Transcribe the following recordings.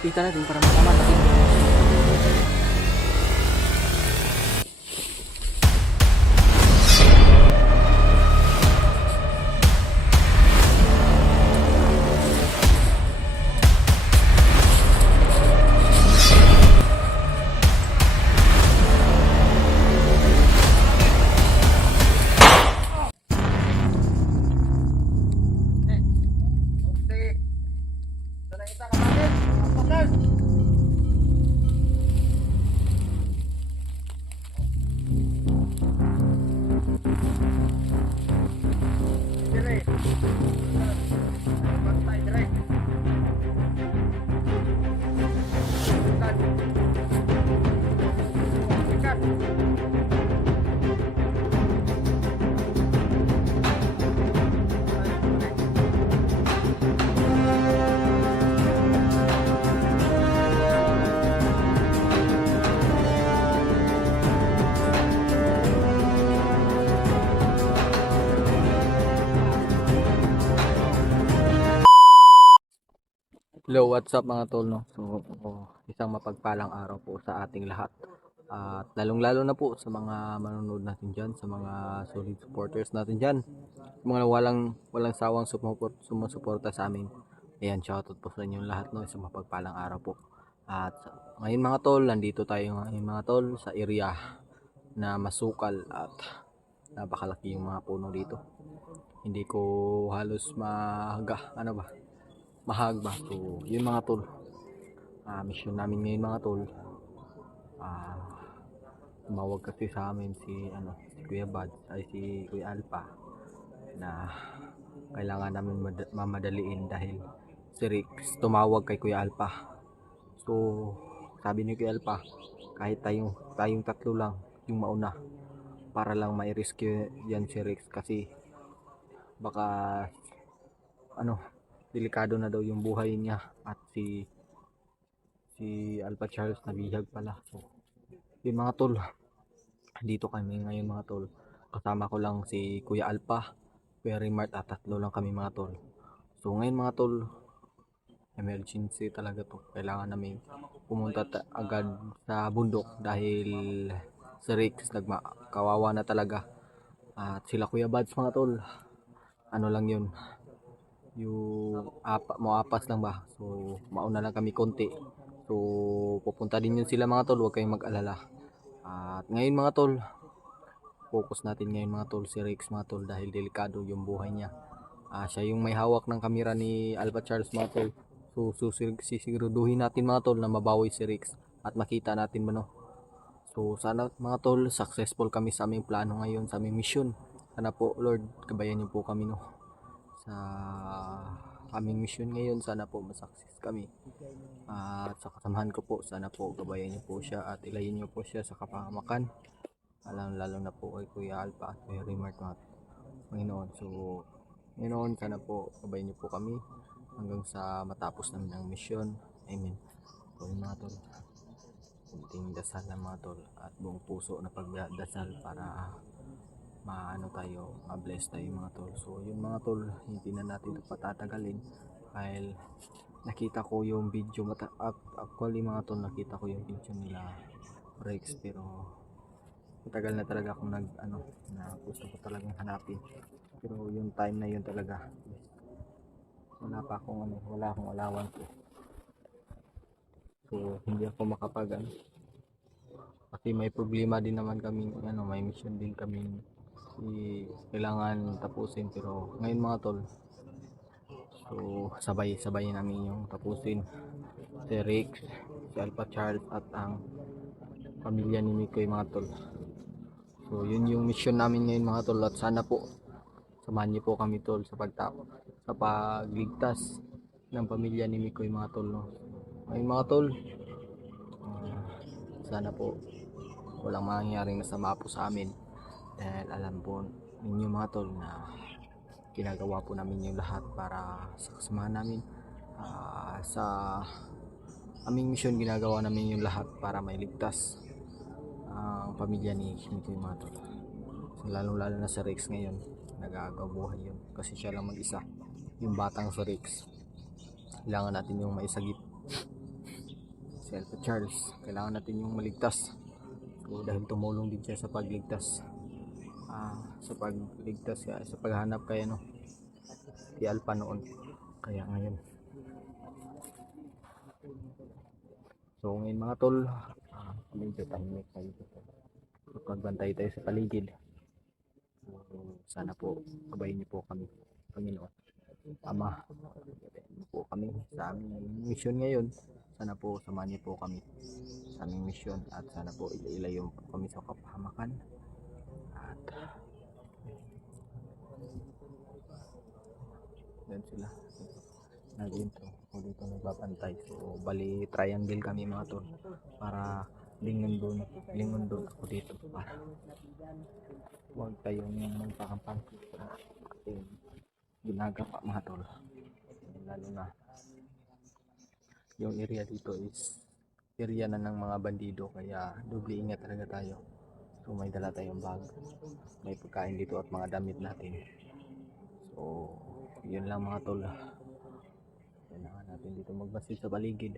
lapitan natin para malaman natin. Hello, what's up mga tol, no? So, isang mapagpalang araw po sa ating lahat. At lalong-lalo na po sa mga manonood natin dyan, sa mga solid supporters natin dyan, mga walang sawang sumusuporta sa amin. Ayan, shoutout po sa inyo lahat, no? Isang mapagpalang araw po. At ngayon mga tol, nandito tayo ngayon mga tol sa area na masukal at napakalaki yung mga puno dito. Hindi ko halos mahagba. So, yun mga tol. Mission namin ngayon mga tol. Tumawag kasi sa amin si Kuya Bad, si Kuya Alpha na kailangan namin mamadaliin dahil si Rix tumawag kay Kuya Alpha. So, sabi ni Kuya Alpha, kahit tayong tatlo lang yung mauna para lang mai-rescue yan si Rix kasi baka delikado na daw yung buhay niya at si Alpha Charles nabihag pala. So, yun mga tol, dito kami ngayon mga tol. Kasama ko lang si Kuya Alpha, Kuya Rimart at tatlo lang kami mga tol. So ngayon mga tol, emergency talaga to. Kailangan namin pumunta agad sa bundok dahil si Rix kawawa na talaga. At sila Kuya Bads mga tol, lang yun, yung apas lang ba, so mauna lang kami konti. So pupunta din yun sila mga tol, huwag kayong mag-alala. At ngayon mga tol, focus natin ngayon mga tol si Rix mga tol dahil delikado yung buhay niya. Siya yung may hawak ng kamera ni Alpha Charles mga tol. So sisiguraduhin natin mga tol na mabawi si Rix at makita natin So sana mga tol, successful kami sa aming plano ngayon, sa aming mission. Sana po Lord, gabayan niyo po kami sa aming mission ngayon. Sana po masukses kami. At sa kasamahan ko po, sana po gabayan niyo po siya at ilayin niyo po siya sa kapahamakan. Lalo na po kay Kuya Alpha at Kuya Rimart mga Panginoon. So Panginoon, sana po gabayan niyo po kami hanggang sa matapos namin ang mission. Amen. So mga tol, kunting dasal na mga tol at buong puso na pagdasal para ma-bless tayo mga tol. So yun mga tol, hindi na natin ito patatagalin dahil nakita ko yung video actually mga tol, nakita ko yung video nila Rex, pero matagal na talaga akong na gusto ko talagang hanapin, pero yung time na yun talaga wala akong allowance so hindi ako kasi may problema din naman kami, may mission din kami kailangan tapusin. Pero ngayon mga tol, so sabay namin yung tapusin si Rix, si Alpha Charles at ang pamilya ni Mikoy mga tol. So yun yung mission namin ngayon mga tol, at sana po samahan niyo po kami tol sa pagligtas ng pamilya ni Mikoy mga tol, no? Ngayon mga tol, sana po walang mangyaring masama po sa amin dahil alam po ninyo mga tol na ginagawa po namin yung lahat para sa kasamahan namin. Sa aming mission, ginagawa namin yung lahat para mailigtas ang pamilya ni Mikoy mga tol. So, lalo na sa Rex ngayon, nag-aagabuhay yun kasi siya lang mag-isa, yung batang sa Rex. Kailangan natin yung maisagip si Alpha Charles. Kailangan natin yung maligtas. So dahil tumulong din siya sa pagligtas. Sa paghanap kay si Alpha noon. Kaya ngayon. So ngayon mga tol, medyo tahimik tayo. Magbantay tayo sa paligid. So, sana po kabayan niyo po kami, Panginoon. Ama, gabayan niyo po kami sa aming mission ngayon. Sana po samahan niyo po kami sa aming mission at sana po ilayo po kami sa kapahamakan. At yan sila. Nag-intro ako dito nagbabantay. So bali triangle kami mga tol para lingon doon ako dito para huwag tayong magpakampang ating ginagawa mga tol. Lalo na yung area dito is area na ng mga bandido, kaya doble ingat talaga tayo. So may dala tayong bag, may pagkain dito at mga damit natin. So yun lang mga tol, kailangan natin dito magbasid sa paligid.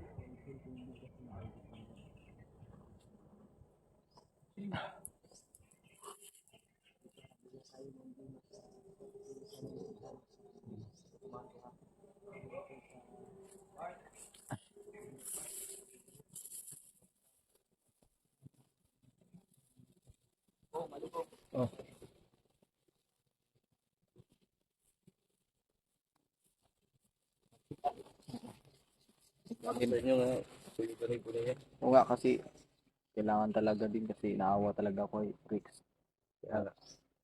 Oh. Oo nga, kasi kailangan talaga din kasi naawa talaga ako kay Rex. Kaya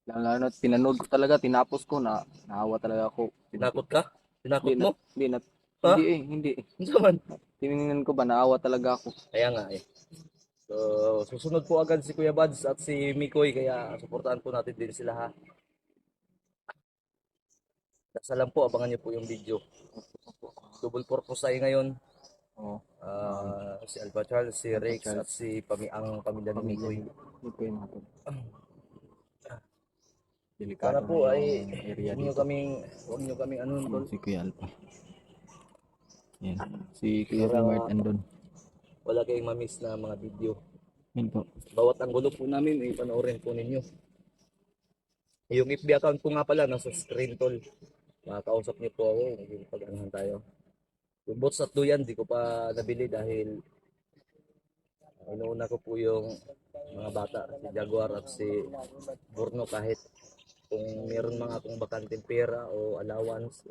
lalo pinanood ko talaga, tinapos ko na naawa talaga ako. Tinakot ka? Tinakot Hindi mo? Ha? Hindi. Ano naman? Tiningnan ko ba naawa talaga ako. Kaya nga eh. So, susunod po agad si Kuya Bads at si Mikoy, kaya suportahan po natin din sila ha. Nasa lang po, abangan niyo po yung video. Double purpose tayo ngayon. Oo. Si Alpha Charles, si Alpha Rex Charles. at si ang pamilya ni Mikoy. Mikoy mga tol. Sana Delikado po na ay yung area huwag niyo kaming ano tol. Si Kuya Alpha. Yan. Si Kuya Remart andun. Wala kayong mamiss na mga video. Yan po. Bawat anggulo po namin, panoorin po ninyo. Yung FB account ko nga pala, nasa screen tol. Makakausap niyo po ako, pag-anahan tayo. Yung bots at duyan, di ko pa nabili dahil inuuna ko po yung mga bata, si Jaguar at si Burno, kahit kung meron mga akong bakanteng pera o allowance,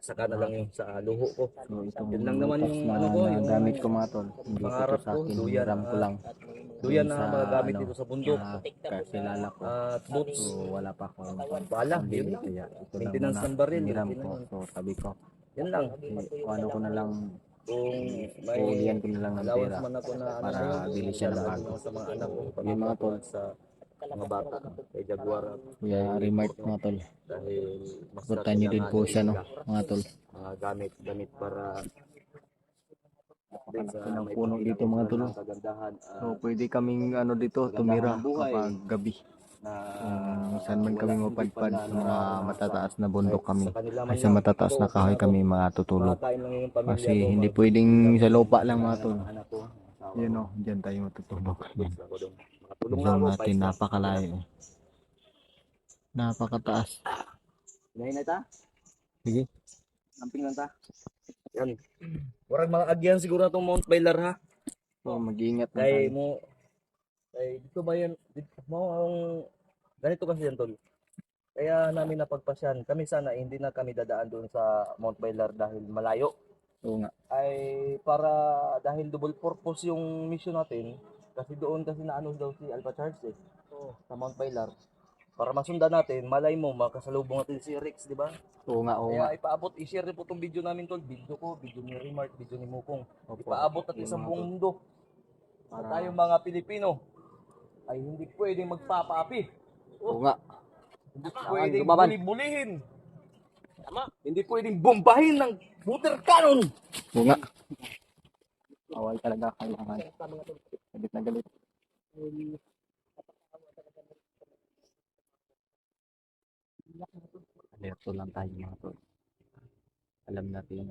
saka na lang yung sa luho ko. So itong Yun lang naman butas yung na ano ko, yung gamit ko mga tol. Hindi ko to pangarap sa ko, akin, duyan, hiram ko lang. duyan na Sa, magagamit dito sa bundok. Kakilala ko. At boots, So wala pa akong bala, pambili, yun lang. kaya ito lang Maintenance muna ng baril, hiram yun ko. lang. So sabi ko, Yan lang. ano ko na lang, Kung may ulian ko na lang ng allowance pera man ako na ano para ngayon, bili siya ng dadaan bago. ko sa mga anak ko, Yun mga tol. sa mga bata, kay Jaguar at Kuya Remart mga tol. dahil mas Suportahan nyo din po siya no mga tol. mga gamit para din sa Ng puno dito mga tol. kagandahan So pwede kaming ano dito tumira kapag gabi. na Saan man kami mapadpad sa mga matataas na bundok kami. sa kanila man Ay sa matataas na kahoy kami matutulog. makain lang yung pamilya Kasi ko, hindi mga pwedeng sa lupa lang mga tol. anak ko, asawa Yun o, dyan tayo matutulog. Yan. ko doon. Makatulong Yung na ako, natin napakalayo. Napakataas. Nahinay ta? Sige. Camping lang ta? Yan. Warang mga agyan siguro itong Mount Bailar ha. So mag-iingat na Kay tayo. mo, kay dito ba yan? Dito mo ang ganito kasi yan tol. Kaya namin napagpasyan. Kami sana hindi na kami dadaan doon sa Mount Bailar dahil malayo. Oo nga. Ay para dahil double purpose yung mission natin. Kasi doon kasi naano daw si Alpha Charles eh. Sa Mount Bailar. Para masundan natin, malay mo, makasalubong natin si Rex, di ba? Oo nga, oo nga. Kaya ipaabot, i-share rin po itong video namin tol. Video ko, video ni Remart, video ni Mukong. Opo. Ipaabot natin sa buong mundo. Para tayong mga Pilipino ay hindi pwedeng magpapaapi. Oo nga. Hindi pwedeng lumaban. bulihin. Tama. Hindi pwedeng bombahin ng water cannon. Oo nga. Away talaga kailangan. Galit na galit. Alerto lang tayo mga tol. alam natin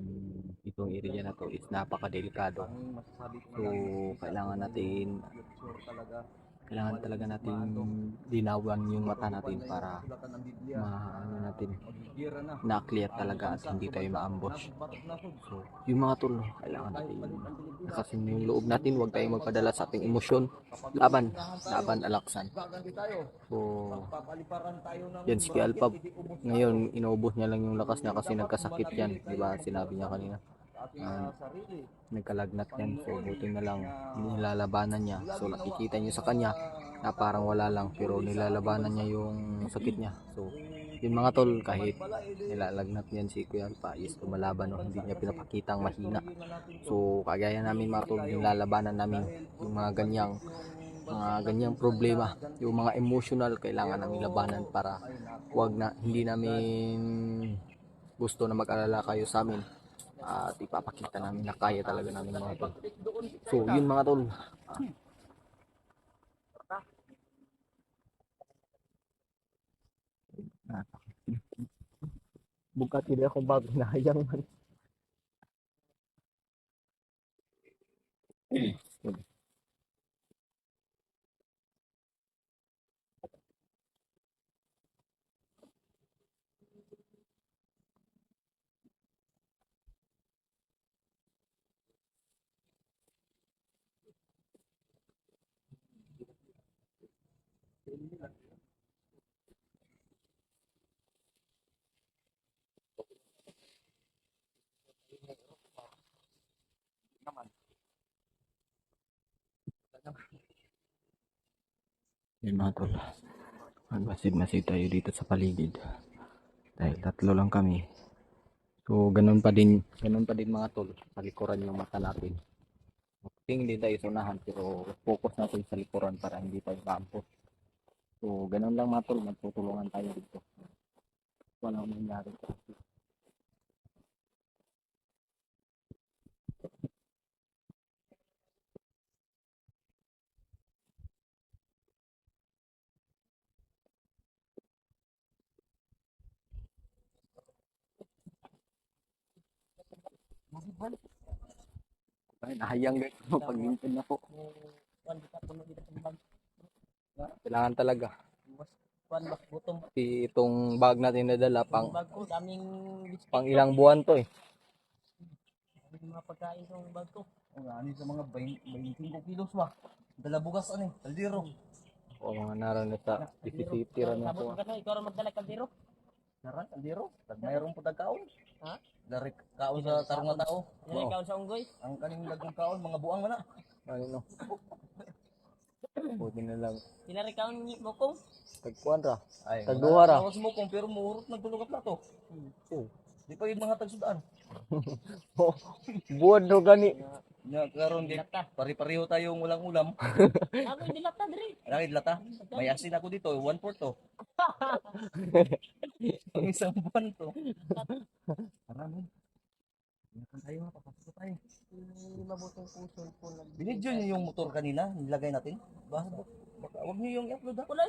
itong area na to is napakadelikado. Ang masasabi ko So, na lang, kailangan natin sure talaga. kailangan talaga natin linawan yung mata natin para Sulatan ng Biblia. maano natin Magbibira na. na-clear talaga at hindi tayo ma-ambush. So, yung mga tol, kailangan natin lakasin yung loob natin, huwag tayong magpadala sa ating emosyon. Laban, alaksan. Gaganti tayo. So, Papaliparan tayo ng yan si Alpab. Ngayon, inaubos niya lang yung lakas niya kasi nagkasakit yan. Diba, sinabi niya kanina. sarili. Nagkalagnat yan. So, buti na lang nilalabanan niya. So, nakikita niyo sa kanya na parang wala lang pero nilalabanan niya yung sakit niya. So, yun mga tol, kahit nilalagnat yan si Kuya Alpa is lumalaban o hindi niya pinapakitang mahina. So, kagaya namin mga tol, nilalabanan namin yung mga ganyang problema, yung mga emotional kailangan namin labanan para hindi namin gusto na mag-alala kayo sa amin at ipapakita namin na kaya talaga namin mga tol. So, yun mga tol. Bukat hindi ako bago nahayang man. Yun mga tol, magmasid-masid tayo dito sa paligid dahil tatlo lang kami. So ganun pa din mga tol, sa likuran yung mata natin. Tingin din tayo sa unahan pero focus natin sa likuran para hindi tayo maampot. So ganun lang mga tol, magtutulungan tayo dito. Walang mangyari. Ay, nahayang din ako pag lingkod na po. Kailangan talaga. Itong bag natin nadala pang ilang buwan to eh. Mga pagkain ng bag ko. Ano sa mga 25 kilos ba? Dala bugas ano eh, kaldero. O mga naranas sa isisiti rin ako. Ikaw rin magdala kaldero? Naran, kaldero? Mayroon po tagkaon. Ha? Dari kaon sa tarong na tao. Dari kaon sa unggoy? Ang kaning lagong kaon, mga buang mana. Ano no? Buti na lang. Kinari kaon mo kong? Tagkuhan ra. Tagduha ra. Tawas mo kong pero muurot nagtulog na to. Di pa yung mga tagsudaan. Buwan do gani. Nya karon di pari-pareho tayong ulang ulam. Ako hindi lata diri. Lagi lata. May asin ako dito, 1/4 to. Ang isang buwan to. Marami. Yan tayo, papasok tayo. Mabutong puso po lang. Binidyo niyo yung motor kanina, nilagay natin. Baka wag niyo yung i-upload ha. Wala,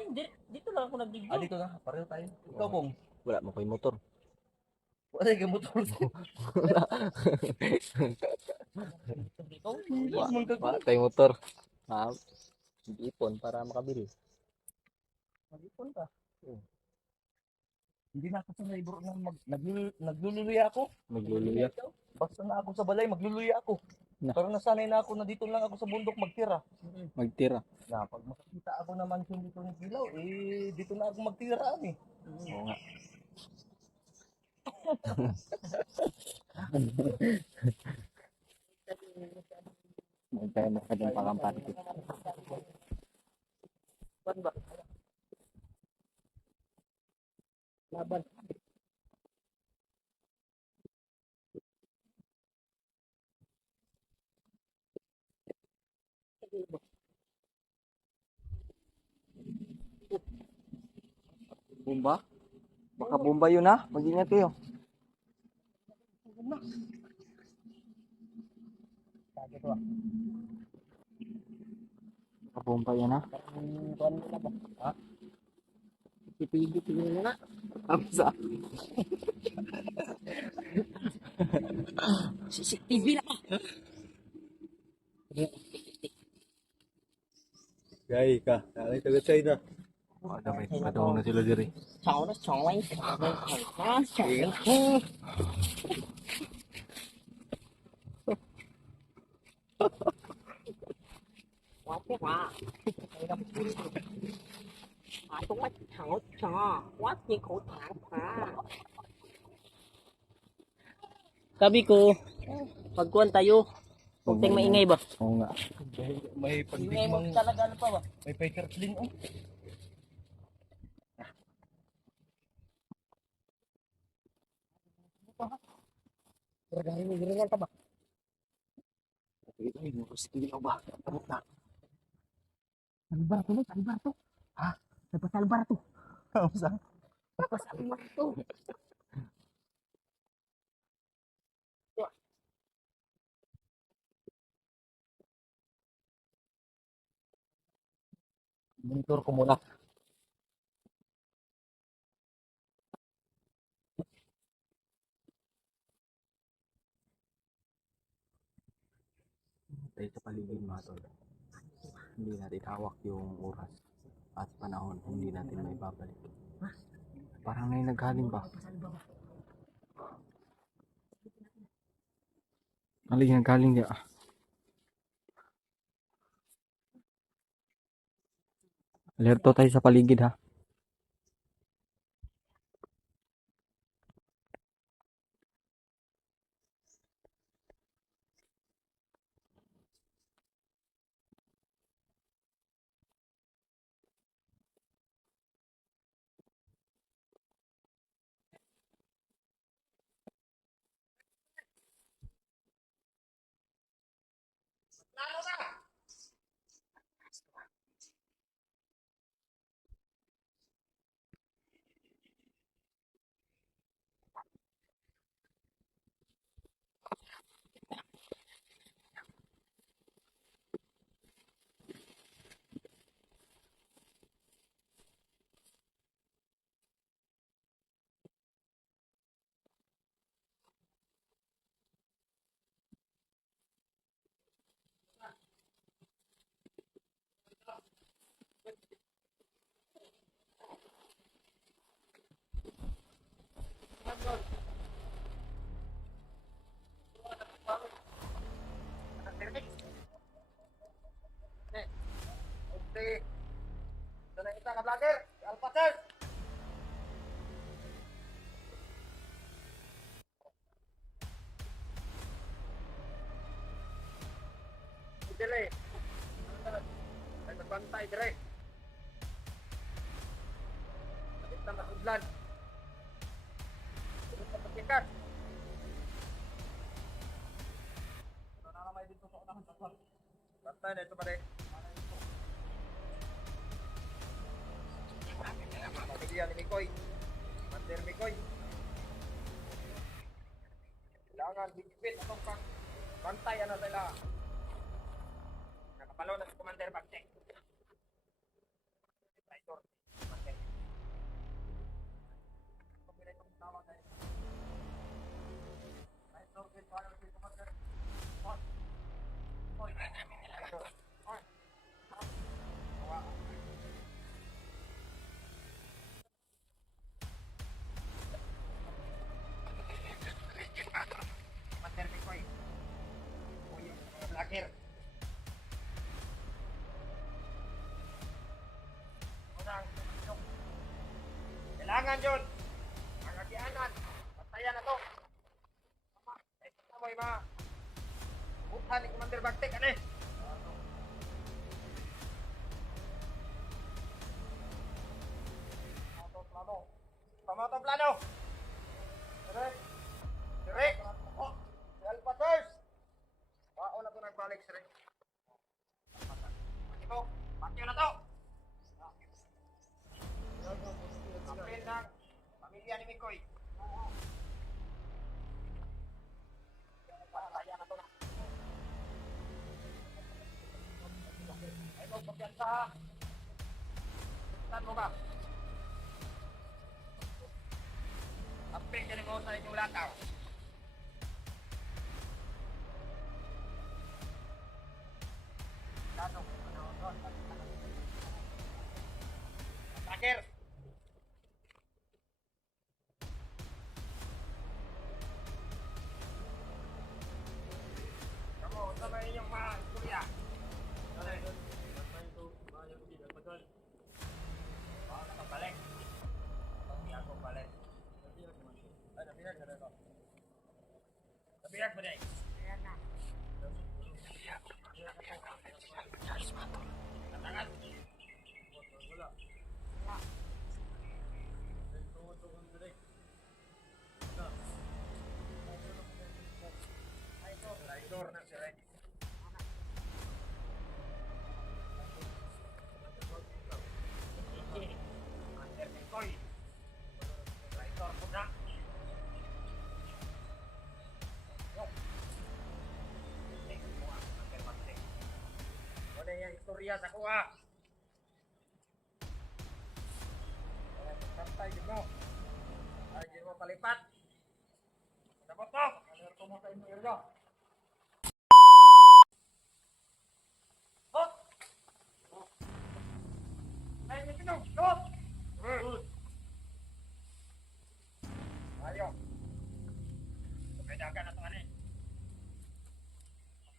dito lang ako nag-video. Dito na, pareho tayo. Ikaw kung Wala mo ko'y motor. wala yung motor. Wala tayong motor. Ha? Ipon para makabili. Mag-ipon ka. Hindi na ako sanay bro na nagluluya ako. Magluluya. Basta na ako sa balay, magluluya ako. Pero nasanay na ako na dito lang ako sa bundok magtira. Magtira. Na pag makakita ako na mansion dito ng Kilaw, dito na ako magtira eh. Oo nga. Magtayo na ka din pangampante. Ba? Laban. Bomba? Baka bomba yun ha? Mag-ingat kayo. Baka bomba yan ha? Tuan mo na ba? Ha? Ipigit mo na. Tapos CCTV na ka. Gay ka. Ay, taga China. Ada may katawang na sila diri. Cháu nó cháu anh cháu anh quá thế hả cũng mất thằng cho quá gì khổ thẳng hả sabi ko pagkuhan tayo huwag tayong maingay ba Oo nga. May ingay mo pandigmang, talaga ano pa ba may pakertling oh. Gagawin mo ginagawa ka ba Ay, sige na ba? Tamot na. salbar to salbar to ha salbar to Saan? salbar to Monitor ko muna. Tayo sa paligid mga tol. Hindi natin hawak yung oras at panahon. Hindi natin may babalik. Parang may naghaling ba? Alin naghaling niya? Alerto tayo sa paligid ha. Sana kita ka vlogger, Alphaser. Dire. Ay magbantay dire. Kita masudlan. Kita patikat. Ano na may dito sa unang sakal. Bantay na ito pare. Pamilya ni Mikoy. Mander Mikoy. Kailangan higpit atong bantay ano sila. Nakapalo na si Commander Bagtek. Traitor. Commander. Pagpilay itong tawag na ito. Traitor, traitor, si Commander. Hoy. Hoy. Traitor. Hoy. Hawa. Commander Mikoy. Hoy, mga vlogger. Kailangan yun. Ang agianan. Patayan na to. Ito na mo yung mga bukhan ni Commander Bagtek. Ano eh? Tama to plano. Direk. Direk. Oh, si Alpha First. Bao na to nagbalik, sir. Ito. Patyo na to. Apel ng pamilya ni Mikoy. Pataya na to na. Ay mo pagyansa ha. Saan mo ba? Apel ka ni mo sa inyong lataw. Ano yung istorya sa kuha? Kantay din mo. Ay, di mo palipat. Dapat to. Alerto mo sa inyo, Irga. Hop! Ay, may pinog. Hop! Ayaw. Pagkadagan na ito, ano eh.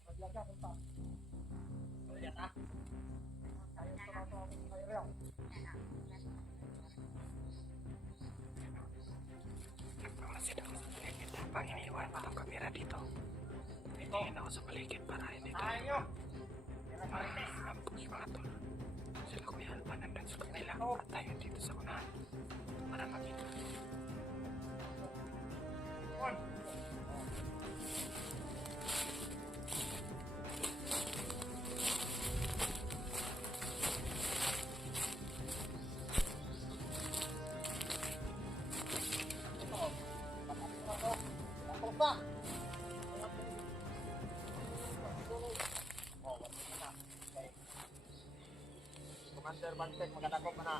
Paglaga, punta. Lihat ah. Ayo sama-sama ayo ya. Bang, iniwan mo ang kamera dito. Tingin ako sa paligid para hindi tayo mampus mga tol. Sila Kuya Alba nandun sa kanila at tayo dito sa unahan para makita. Commander Banteng magandang ko na.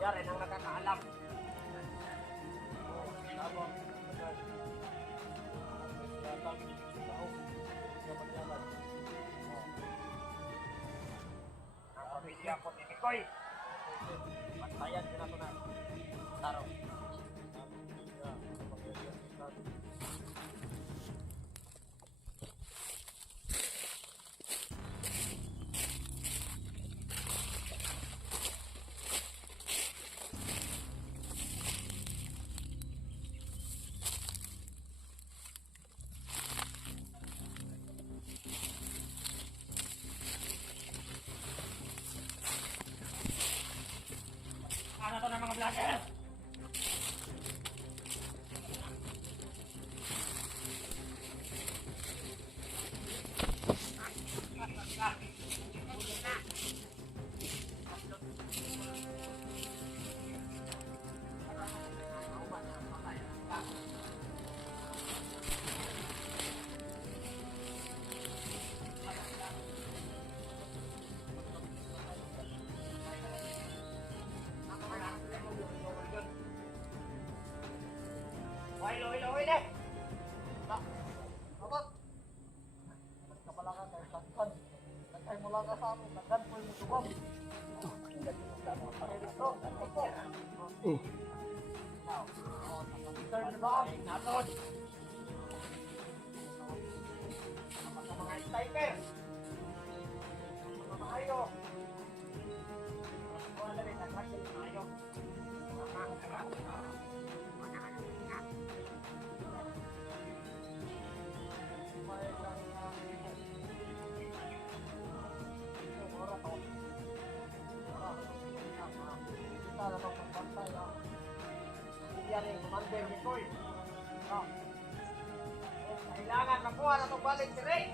Yan rin ang nakakaalam. Ang pamilya ko ni Mikoy. Pagbayan ko na ito na. Taro. Ano to ng mga vlogger? Wait. Abot. Kapala ka kay Tantan. Nagkay mula ka sa amin. Nagkan po yung subang. Turn ba? Naton. Mga sniper. Mga ayo. Wala na rin. Nagkakil na ayo. Yan yung Commander Mikoy. Kailangan makuha na itong balik si Ray.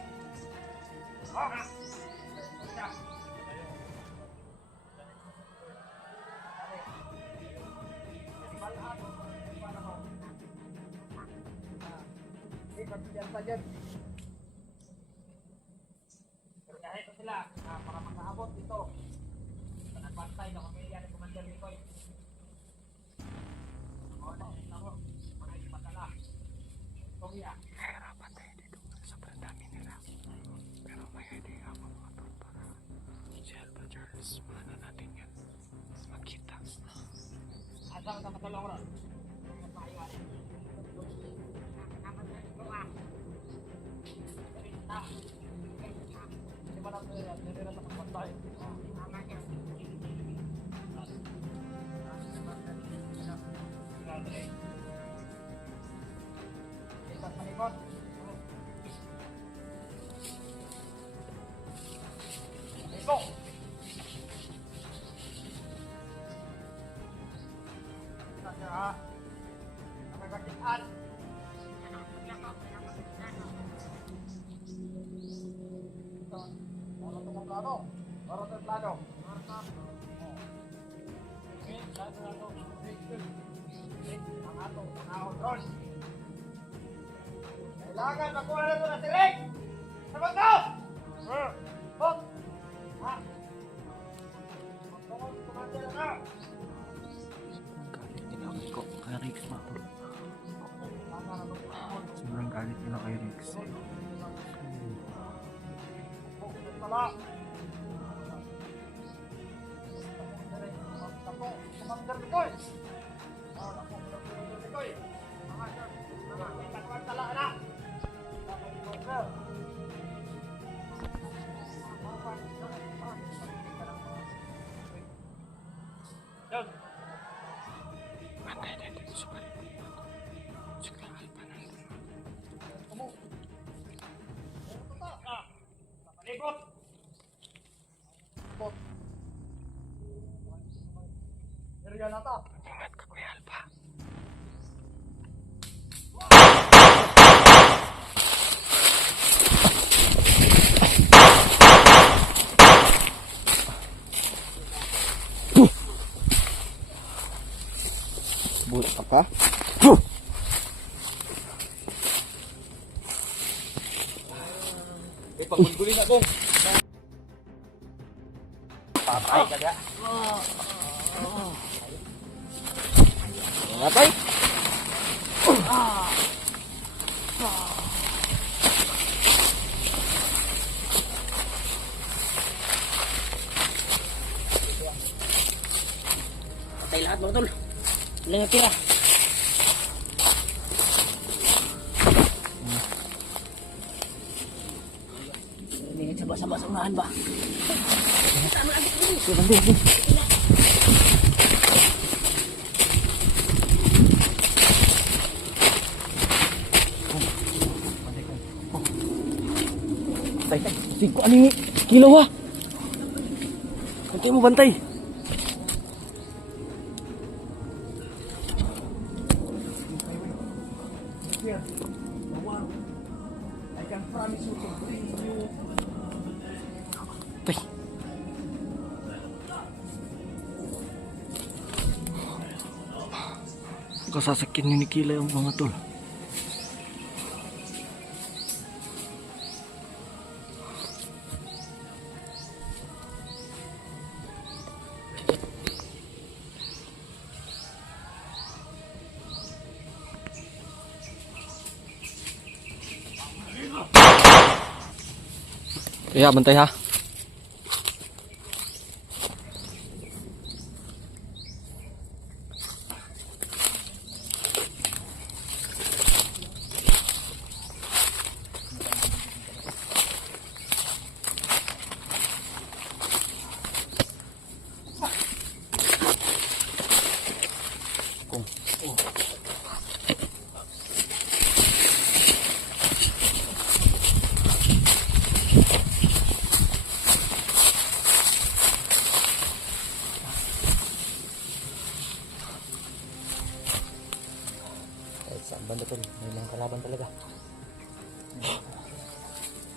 Kaya ito sila para makaabot dito. Nagbantay na pamilya ni Commander Mikoy. Ako. Kailangan makuha na ito na si Rick! Sabat ko! Bot! Ha? Magtungkol, kumanda na ka! Galit nila ko kay Rex, mga tol. Sobrang galit nila kay Rex. Tala! Tapo, Commander Bikoy! Tapo, Commander Bikoy! Mga sir, kita ko ang tala na! Palikot! Bot! Area na ta! Ingat ka, Kuya Alpa. Bulat ka pa? Pagulgulin ako. Patay ka ga. Patay? Patay lahat mga tol. Ilang natira. Hindi sabah-sabah sa unahan ba? Tama lagi. Tay, singko ani kilo ha. Huwag mo bantay. Tay. Kasasakyan ni Kila yung mga tol. Kaya bantay ha. Saan banda tol? May mga kalaban talaga.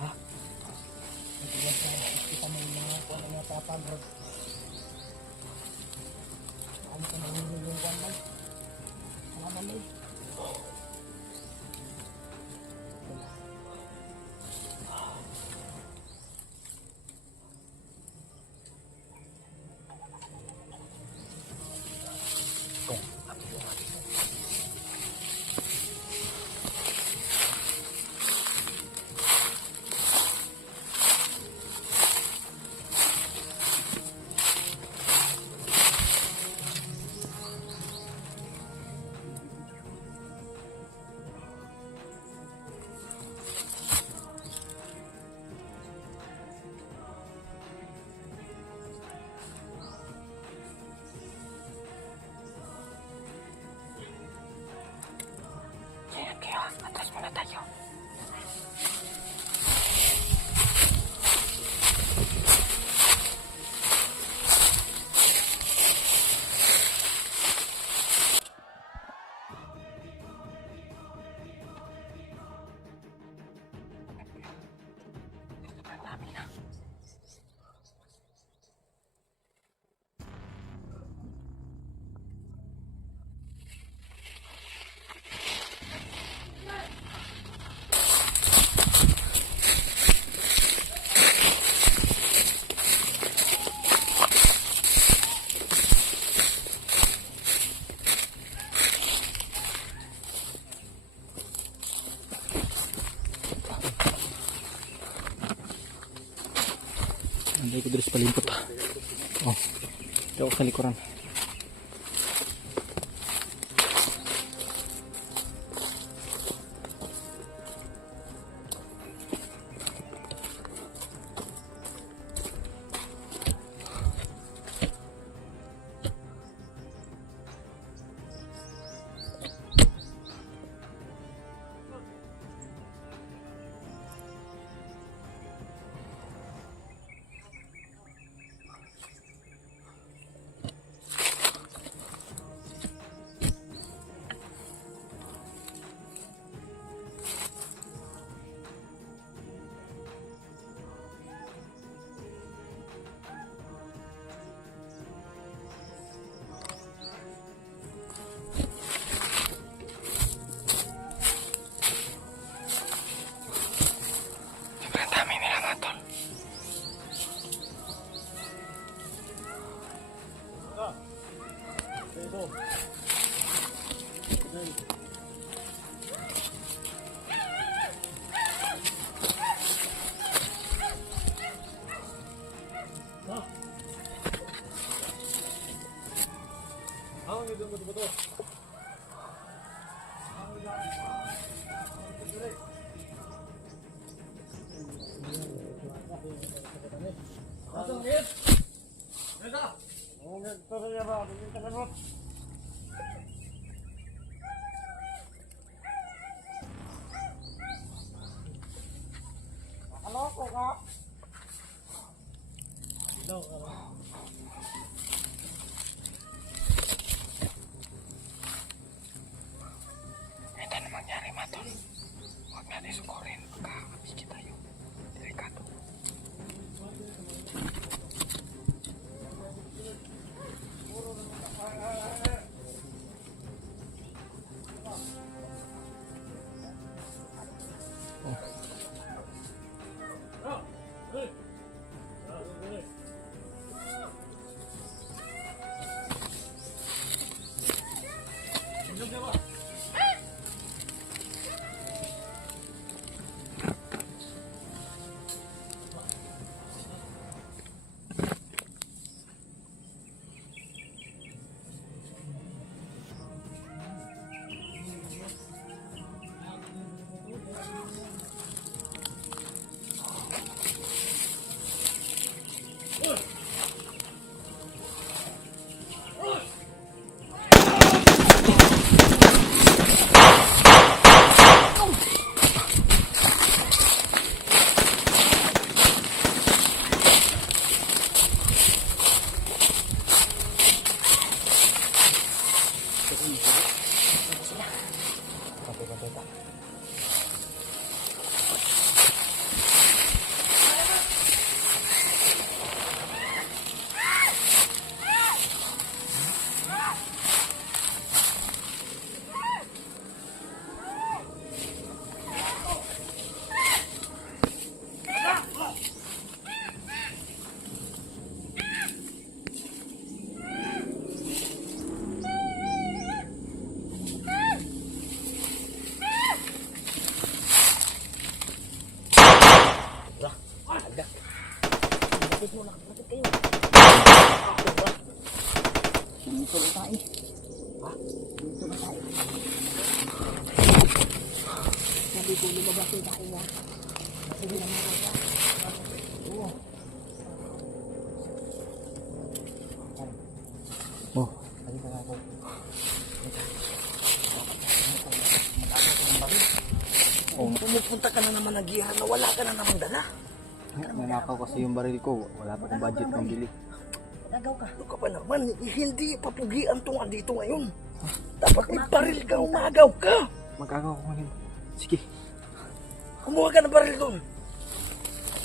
Ha? Kita mo yung mga kuwan na papag-rod. Ano ka na yung kuwan lang? Kalaban lang. Anday ko dito sa palimpot. Oh, ito ako sa likuran. Ito na mangyari, Matol. Huwag natin sukurin. Pagkakabigit tayo. Delikado. Oh. pumupunta ka na naman ng gihan na wala ka na naman dala. Nanakaw kasi yung baril ko. Wala pa akong budget ng bili. Nagaw ka. Ano ka pa naman? Hindi papugian to nga dito ngayon. Dapat may baril ka, umagaw ka. Magagawa ko ngayon. Sige. Kumuha ka ng baril doon.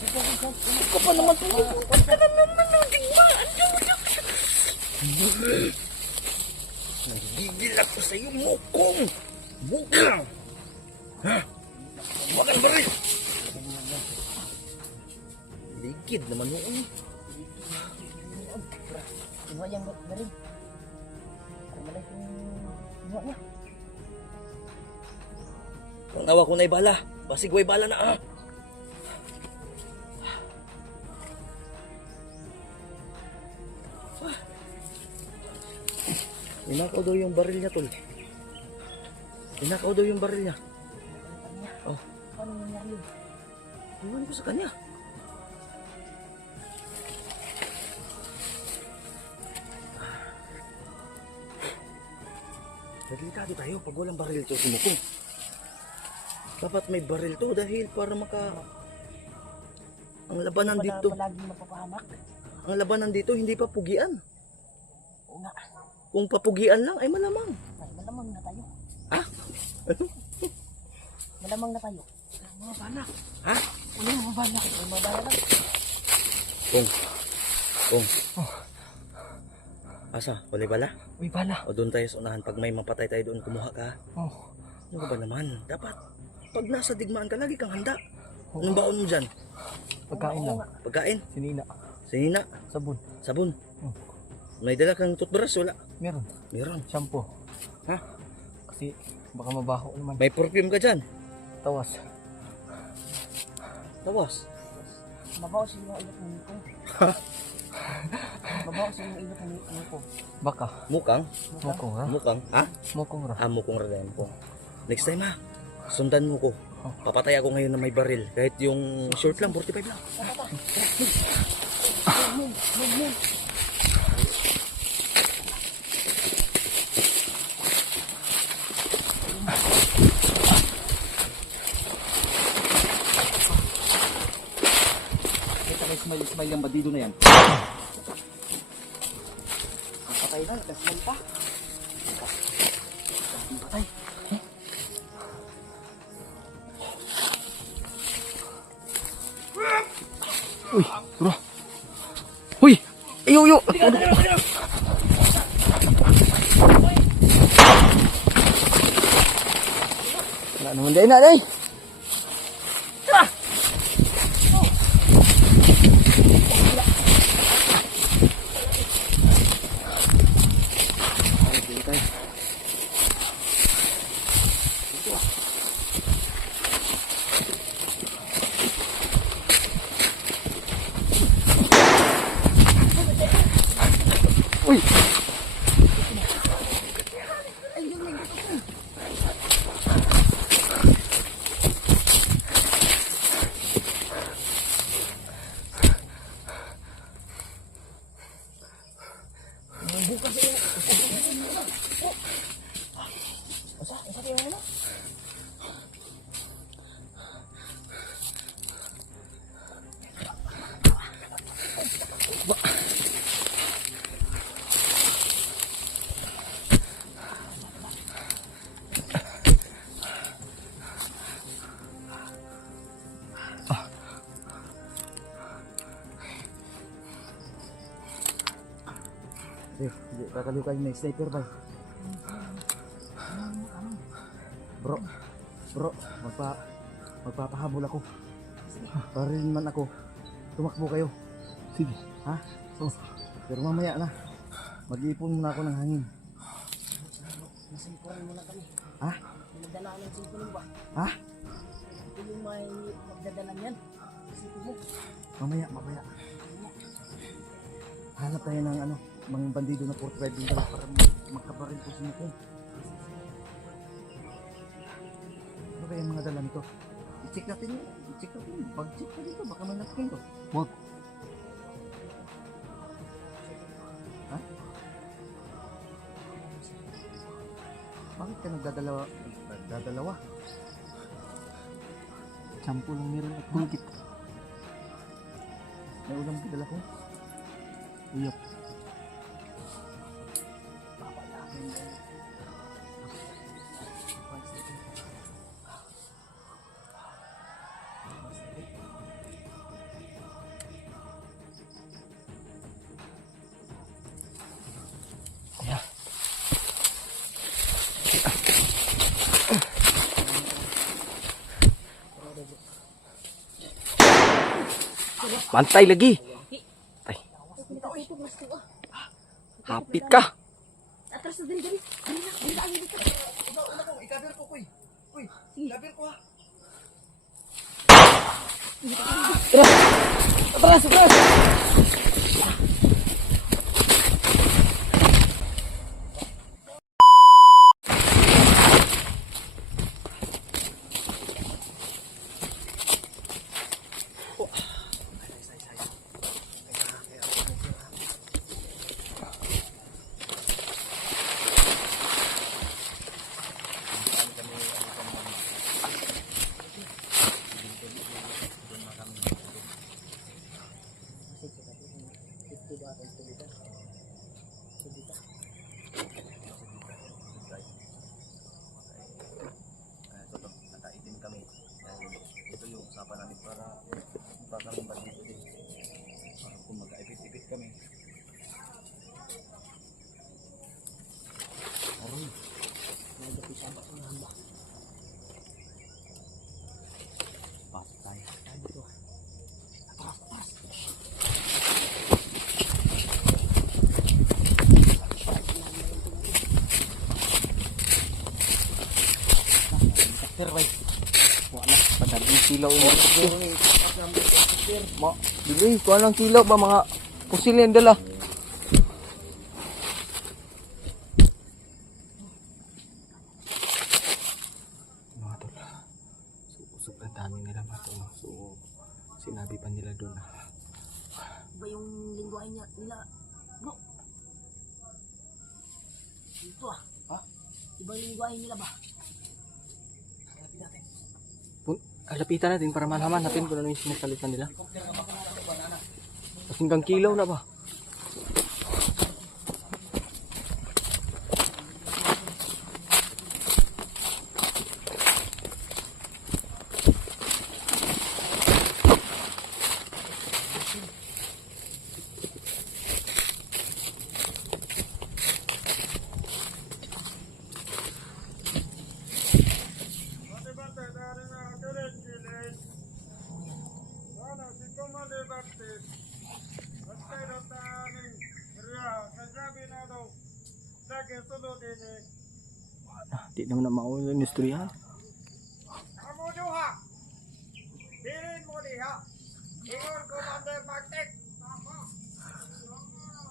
Ano ka pa naman? Pumupunta ka na naman ng digmaan. Nagigil ako sa iyo, mukong. Mukang. Ha? Kumuha ka ng baril. Ligid naman noon. Iwa yang galing. Ang malay kong iwa niya. Ang awa ko na ibala. Basig way bala na ah. Inakaw daw yung baril niya, tol. Inakaw daw yung baril niya. Oh. Paano nangyari yun? Iwan ko sa kanya. Delikado tayo pag walang baril to, sumukong. Dapat may baril to dahil para ang labanan dito, Palaging mapapahamak. ang labanan dito hindi pa pugian. Oo nga. Kung papugian lang ay malamang. Ay, malamang na tayo. Ha? Malamang na tayo. Mga bala. Ha? Ano mga bala? Mga bala lang. Kung. Asa? Wala bala? Uy, bala. O doon tayo sa unahan. Pag may mapatay tayo doon, kumuha ka. Oh. Ano ka ba naman? Dapat. Pag nasa digmaan ka, lagi kang handa. Anong baon mo dyan? Pagkain lang. Pagkain? Sinina. Sinina? Sabon. Sabon? Oh. May dala kang toothbrush? Wala? Meron. Meron. Shampoo. Ha? Kasi baka mabaho naman. May perfume ka dyan? Tawas. Tawas. Mabaw sa mga ilot ng Nico. Mabaw sa mga ilot ng Nico. Baka. Mukang? Mukong ra. Mukang? Ha? Mukong ra. Ah, mukong ragayan po. Next time ha. Sundan mo ko. Papatay ako ngayon na may baril. Kahit yung short lang, 45 lang. Smile yung badido na yan. Patay na, nagkasman pa. Patay. Uy, bro. Uy! Ayo! Wala naman din na, day. Uy! Kakaliw kayo may sniper ba? Bro, magpapahabol ako. Baril man ako. Tumakbo kayo. Sige. Ha? Pero mamaya na. Mag-iipon muna ako ng hangin. Nasimpuan muna kami. Ha? Nagdala ng simpuan ba? Ha? Ito yung may magdadala niyan. Isipin mo. Mamaya. Hanap tayo ng mga bandido na 45 din dala para magkabaril po sa mukong. Ano kaya mga dala nito? I-check natin yun. Pag-check na dito, baka may natin ko. Wag. Ha? Bakit ka nagdadalawa? Sampo lang meron at bulgit. May ulam ka dala ko? Uyap. Bantay lagi. Ay. Hapit ka. Atras na din. Ikaber ko, kuy. Uy, ikaber ko ha. Atras. Nakaitim kami. Ito yung usapan namin para kami dito din. Para kung magkaipit-ipit kami. Aroy. Patay. Wala, padaging kilaw mo. Ma, dili, kuha lang kilaw ba mga pusilin dala. Mga tol, sobrang dami nila mga tol. So, sinabi pa nila doon. Iba yung lingwahe nila, bro. Dito ah. Ha? Iba yung lingwahe nila ba? Lapitan natin para malaman natin kung ano yung sinasalitan nila. Hanggang kilaw na ba? Di naman na maulan yung istoryahan. Amo duha. Dilin mo diha. Ingon Commander Bartek.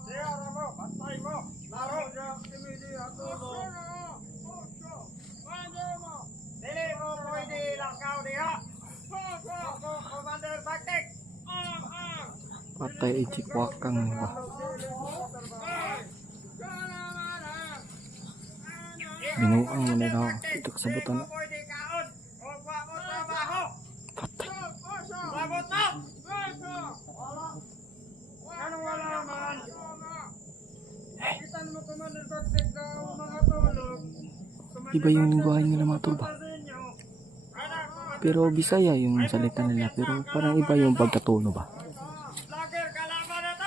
Diha mo, bantay mo. Laro diha kimi diha tulo. Dili mo pwede lakaw diha. Commander Bartek. Patay ichikwakang ba? Binuang mo na daw. Ito kasabutan na. Pwede kaon. O wa mo trabaho. Patay. Labot na. Ano wala man. Kita mo Commander Bartek ka mga tulog. Iba yung lingwahe nila mga tol ba? Pero Bisaya yung salita nila. Pero parang iba yung pagkatono ba? Lager kalaban na to.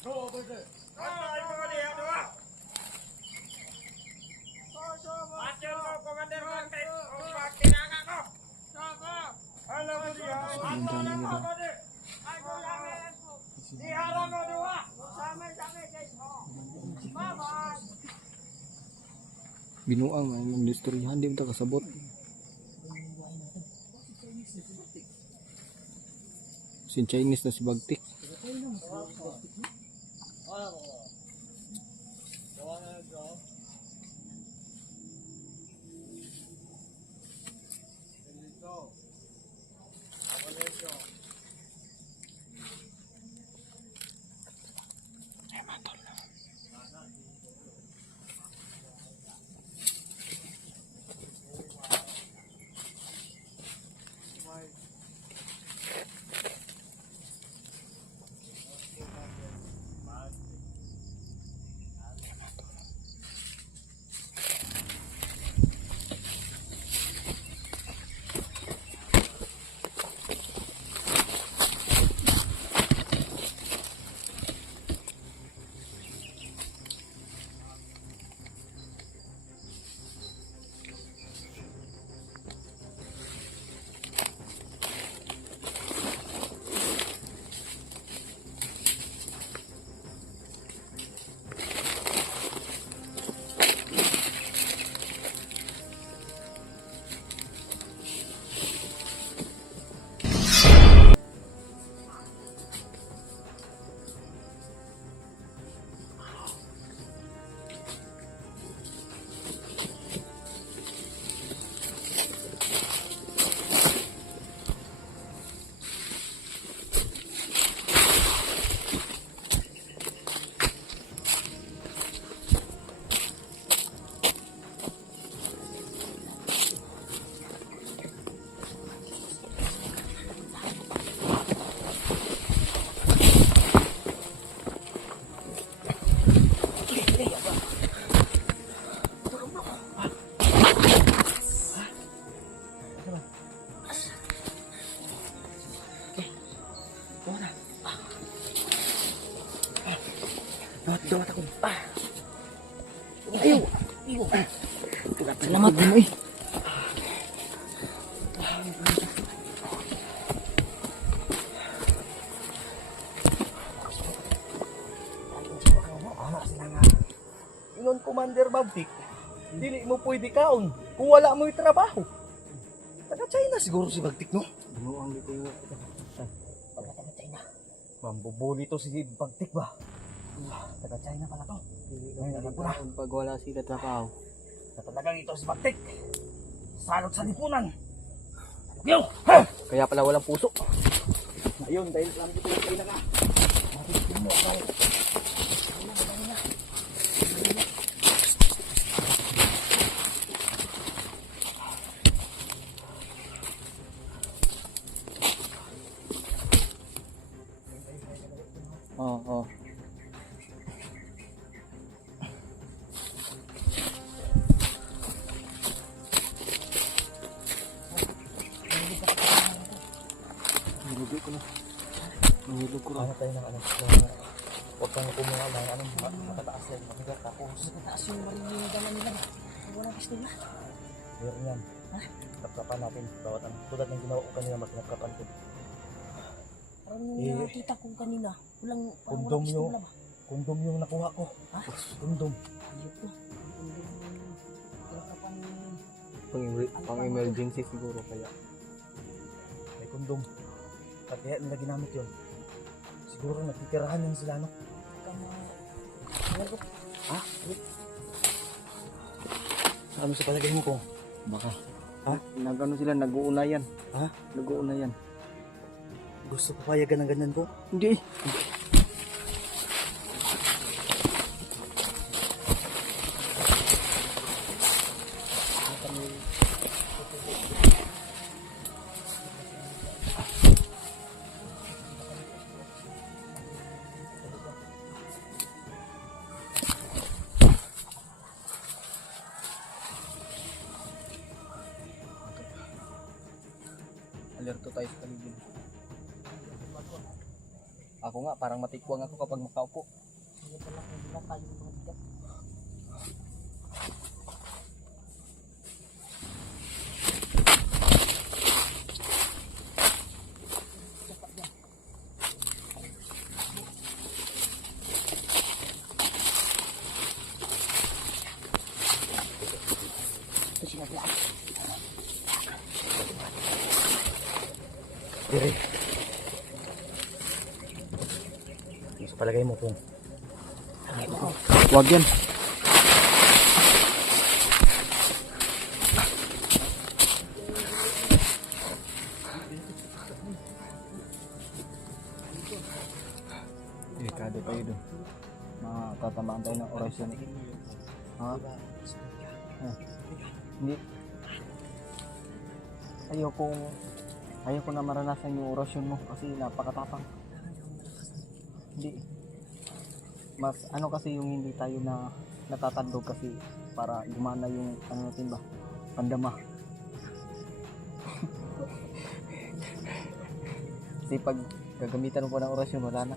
Patay. Ay mo diha duha. Atyon mo Commander Bartek. O pakinanga ko. Alam mo diha. Ang dami nila. Ay ko yamin. Diha mo duha. Samay guys. Bye-bye. Binuang ang istoryahan. Di mo ito kasabot. Sin Chinese na si Bagtik. Iyo. Salamat. Ingon Commander Bagtik, dili mo pwede kaon kung wala mo yung trabaho. Taga China siguro si Bagtik, no? Bunuang dito yung Taga China. Mambubuli to si Bagtik ba? Taga China pala to. Ngayon alam ko na. pag wala sila trabaho. Na talagang ito si Bagtik. Salot sa lipunan. Yo! Kaya pala walang puso. Ngayon, dahil alam ko yung China ka. Matitin mo ako. Oo. Nilugay ko na. Nilugay ko na. Ano tayo ng ano? Huwag kang kumuha ng ano, matataas yan, mabigat. Tapos, Mataas yung marinong dala nila. Walang pistol na. meron yan. Kapkapan natin. Bawat ano. Tulad ng ginawa ko kanina, magkakapan ko. Parang yung nakita ko kanina. Walang Kondom pistol yun. na ba? Kondom yung nakuha ko. Ha? Kondom. Ayun po. Pinakapan Pang emergency siguro kaya. May kondom. At kaya nila ginamit yun. Siguro nagtitirahan yan sila, no? Ano sa palagay mo ko? Baka. Ha? Nagano sila, nag-uunayan. Ha? Nag-uunayan. Gusto ko payagan ng ganyan ko? Hindi. Alerto tayo sa paligid. Ako nga, parang matikwang ako kapag makaupo. Hindi pala kung wala tayong mga bigat. Ito sinabihan. Dire. Ano sa palagay mo kung Huwag yan. Delikado tayo doon. Makatatamaan tayo ng orasyon. Ha? Hindi. Ayoko na maranasan yung orasyon mo kasi napakatapang. Hindi. Mas ano kasi yung hindi tayo na natatandog kasi para gumana yung ano natin ba? Pandama. Kasi pag gagamitan mo pa ng orasyon, wala na.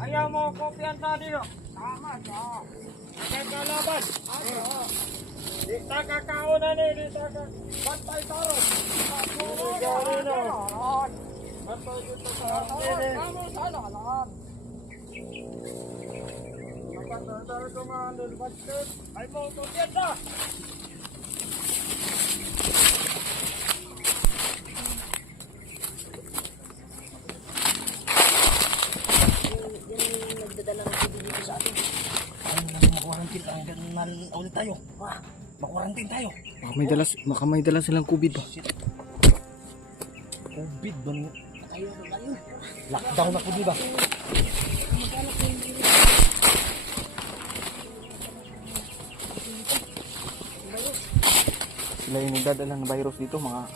Ayaw mo kumpiyansa dito. Tama siya. Nakakalaban. Di ta kakauna ni, di ta bantay taro. Bantay dito sa atin. Kamu sa lalan. Nakatandar ko nga andun basket. Ay mo kumpiyansa. Yung nagdadala ng tubig dito sa atin. ano naman makwarantin ka hanggang ulit tayo? Makwarantin tayo. Baka may dala silang COVID ba? COVID ba niya? Ayun, ayun. Lockdown ako di ba? Sila yung nagdadala ng virus dito, mga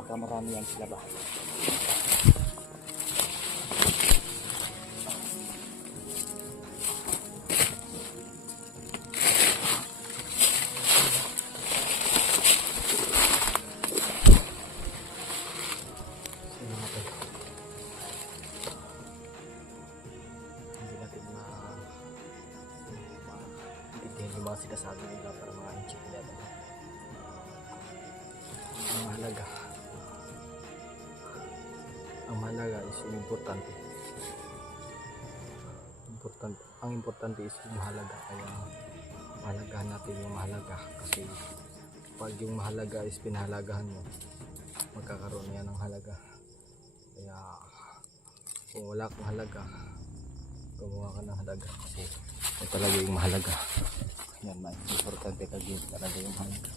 baka marami yan sila ba? Hindi natin intindihan yung mga sinasabi nila para mga inchik nila. Ang mahalaga is yung importante. Ang importante is yung mahalaga. Kaya mahalagahan natin yung mahalaga. Kasi pag yung mahalaga is pinahalagahan mo, magkakaroon yan ng halaga. Kaya kung wala kang halaga, gumawa ka ng halaga. Kasi ito talaga yung mahalaga. Yan, importante talaga yung halaga.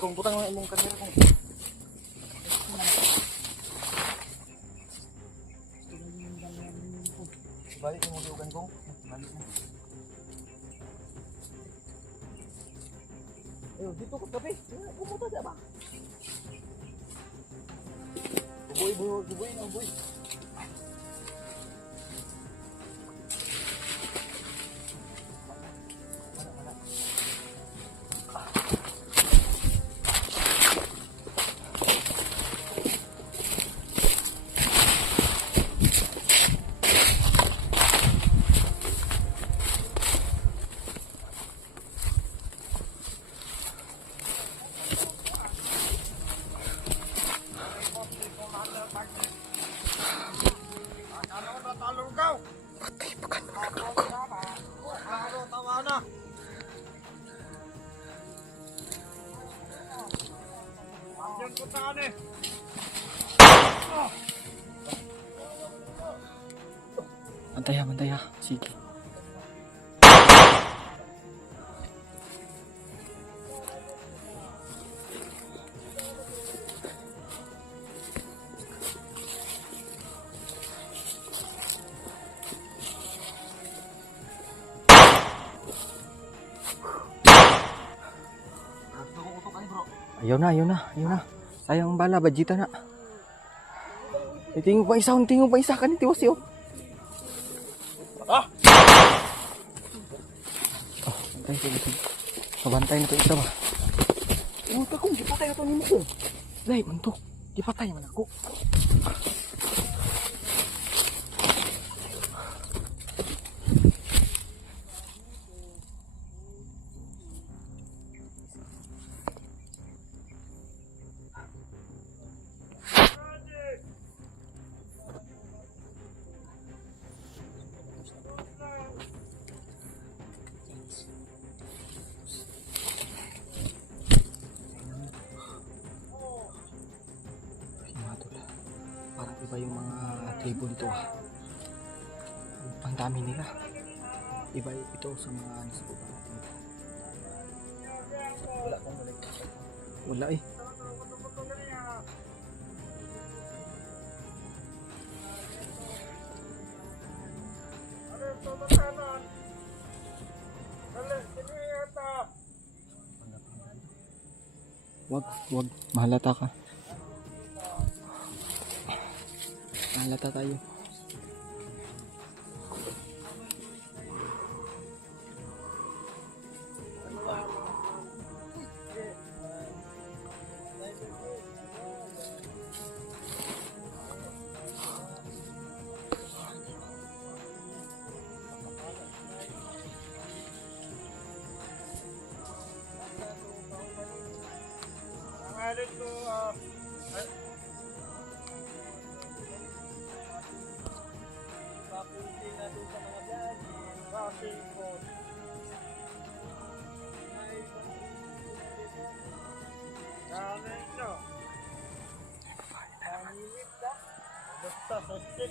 Kung butang ng imong kamera kung balik mo diugan kong balik mo. Ayo dito ko kape. Kumuta da ba? Buboy na buboy. Bantay ha. Sige. Ayaw na, ayaw na, ayaw na. Sayang ang bala, Vegeta na. Tingin pa isa, kanitiwas yun. Bantay, sige. Mabantay na ito isa ba? Huwag ka kung, gipatay ito ni mo ko. Dahil, manto, gipatay man ako. Parang iba yung mga tribo dito ah. Ang dami nila. Iba ito sa mga ano sa baba natin. Wala eh. Wag, mahalata ka. Mahalata tayo.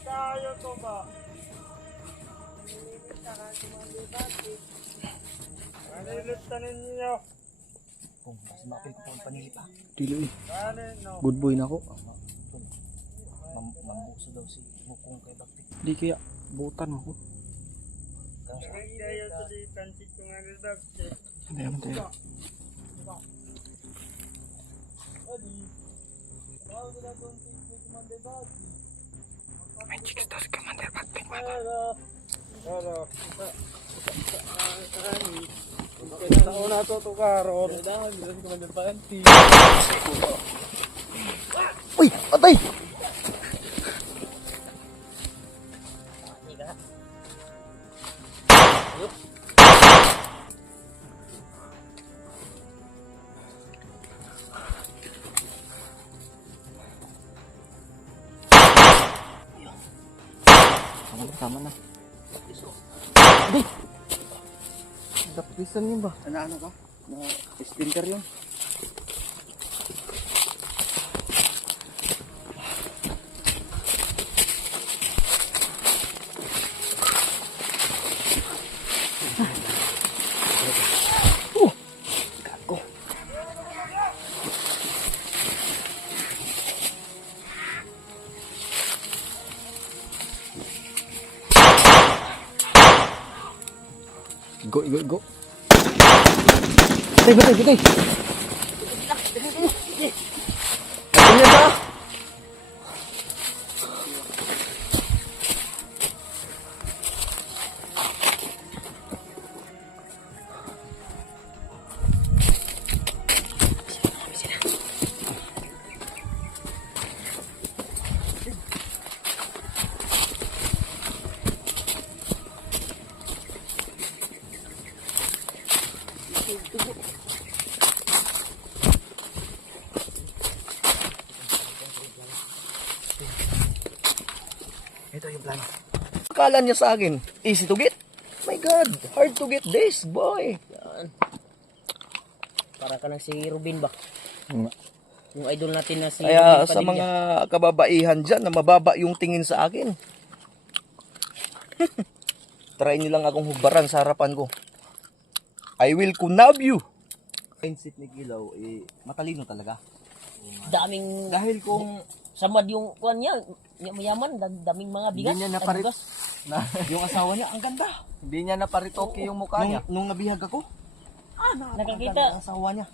Kayo to ba? Malilitanin niyo. Kung mas mapil ko ang panilipa. Dilo eh. Kanino? Good boy na ako. Mambuso daw si Mukong kay Bakti. Di kaya butan mo ko. Kayo tulitan si Tungan Dabte. Hindi naman tayo. May chicks daw si Commander Bakti. Pero, sa una to to karon. Uy! Patay! Tama na. Di! Dapisan yun ba? Ano ka? Na splinter yun. Gago. Go. Batay. Atin ba? Ito yung plano. Akala niya sa akin, easy to get. My God, hard to get this, boy. Yan. Para ka ng si Rubin ba? Nga. Yung idol natin na si Kaya Rubin sa Padilla. mga kababaihan dyan na mababa yung tingin sa akin. Try nyo lang akong hubaran sa harapan ko. I will kunab you. Mindset ni Kilaw, matalino talaga. Daming Dahil kung samad yung kuan niya, mayaman, daming mga bigas. Hindi niya ay, naparit. bigas. yung asawa niya, ang ganda. Hindi niya naparitoke yung mukha niya. Nung nabihag ako, Nakakita. ang asawa niya.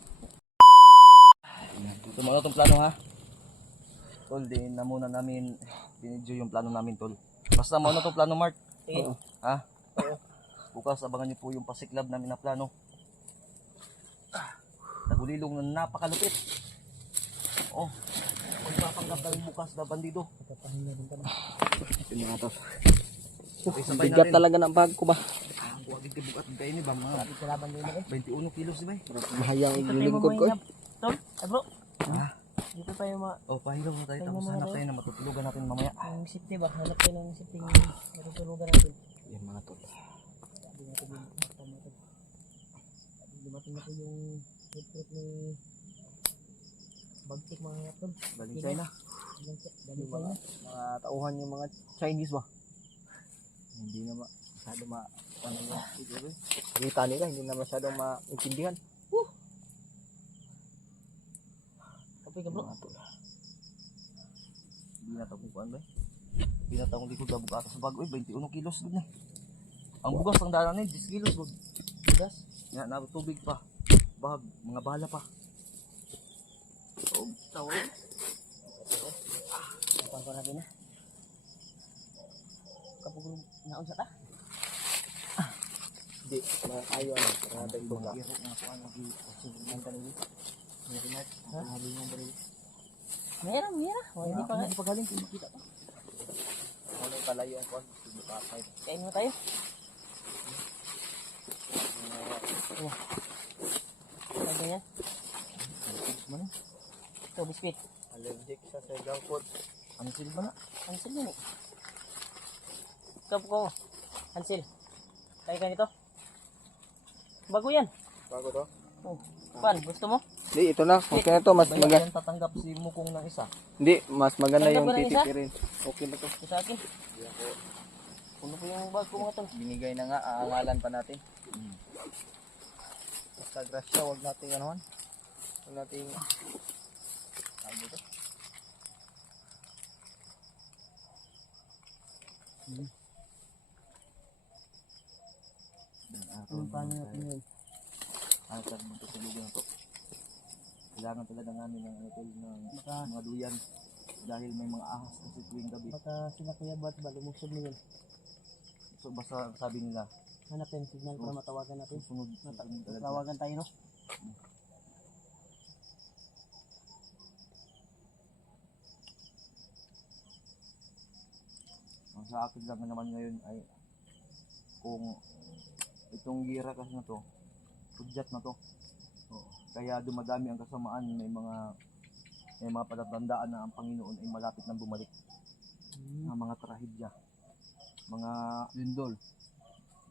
So ano itong plano ha? Tol, din na muna namin binidyo yung plano namin tol. Basta mo ano itong plano Mark? Sige. Ha? Bukas abangan niyo po yung pasiklab namin na plano. Tagulilong na napakalupit. Oh, magpapanggap na rin bukas na bandido. Ito mga tol. Sabay Bigat natin. talaga ng bag ko ba? Huwag hindi bukat kayo ni ba mga Kalaban din ako. 21 kilos di ba? Mahayang Dito yung tayo lingkod ko. mamaya. Tol, bro. Ha? Dito tayo Oh, pahilaw na tayo tapos hanap tayo na matutulugan natin mamaya. ang safety ba? Hanap tayo ng safety natutulugan natin. Yan mga tol. Hindi natin yung tama to. Dumating na po yung food trip ni Bagtik mga tol. Galing China. Galing tayo na. Mga tauhan yung mga Chinese ba? Hindi na masyado ano yun. Kita nila, hindi na masyadong maintindihan. Okay ka bro? Mga tol. Hindi na kung kuan ba? Hindi na kung likod na bugata sa bag. Uy, 21 kilos gud na. Ang bugas ang daan ni 10 kilos gud. Bugas? Nga na tubig pa. Bag, mga bala pa. Oh, tawag. Kapag ko natin na. Kapag naon sa ta? Hindi, ayaw ano. Para tayo baga. Iro nga kuan lagi. Ang tanong yun. Meron na. Ang hali ng bari. Meron. Hindi pa nga. Hindi pa galing kung makita pa. Ano pala yung kwan? Pinapakay. Kain mo tayo. Ano ganyan? Man, Ito, biscuit. Allergic siya sa junk food. ano sila ba na? Hansel yun eh. Ikaw po ko. Hansel. Kaya ka nito. Bago yan. Bago to? Oh. Pan, gusto mo? Hindi, ito na. Okay na to. Mas Ba maganda. yan tatanggap si Mukong ng isa? Hindi, mas maganda Tanggap yung mo ng isa? titipirin. Okay na to. Ito sa akin. Puno po yung bag ko mga tol. Binigay na nga, aangalan pa natin. Basta grasya, huwag nating anuhan. Huwag nating... Tawag dito. Anong paano natin yun? Ano talaga matutulugan na to? Kailangan talaga namin ng ano tol, ng Baka- mga duyan. Dahil may mga ahas kasi tuwing gabi. Baka sila kuya bat ba lumusog na yun. So basta sabi nila, Hanapin signal para matawagan natin. susunod talaga. Tawagan tayo no? Ang sa akin lang naman ngayon ay kung itong gira kasi na to, pudyat na to. Oo. Kaya dumadami ang kasamaan, may mga palatandaan na ang Panginoon ay malapit nang bumalik. Ng mga trahedya, mga lindol.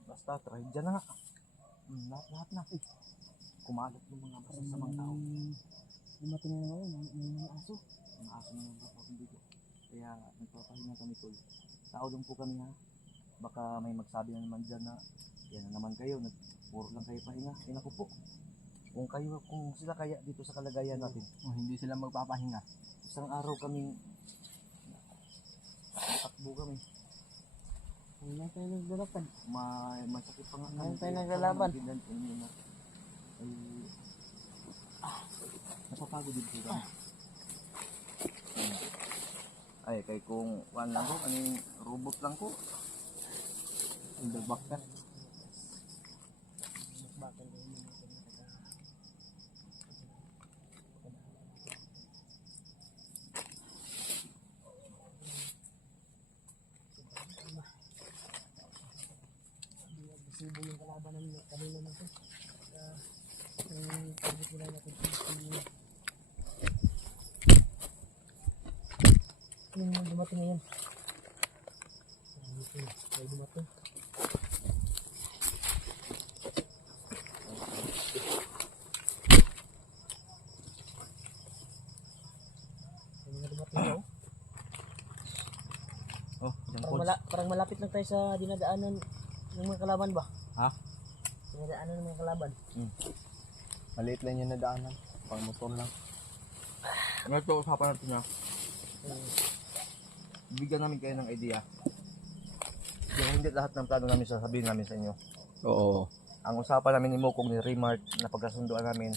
Basta trahedya na nga. Lahat na. Kumalat ng mga masasamang tao. Dumating na naman may mga aso. Ang aso na yung kapag dito. Kaya nagpapahinga kami tol. Tao lang po kami ha. Baka may magsabi na naman dyan na yan na naman kayo, puro lang kayo pahinga. Ay naku po. Kung sila kaya dito sa kalagayan natin, Hindi sila magpapahinga. isang araw kaming takbo kami. Hindi tayo naglalapan. Masakit pa nga Ngayon tayo naglalaban. Ay, napapagod din po kami. Ay, kay kung lang ko, kaning robot lang ko. Underbacker. Bakal din yung mga Sibo yung kalaban ng kanina natin. Yung pagod nila natin. Yung dumating ngayon. Ay dumating. Yung mga dumating na oh. Oh, yan po. Parang malapit lang tayo sa dinadaanan ng mga kalaban ba? Ha? Dinadaanan ng mga kalaban. Maliit lang yung nadaanan. Pang motor lang. Ano ito usapan natin na? Bigyan namin kayo ng idea. Hindi lahat ng plano namin sasabihin namin sa inyo. Oo. Ang usapan namin ni Mokong ni Remark na pagkasunduan namin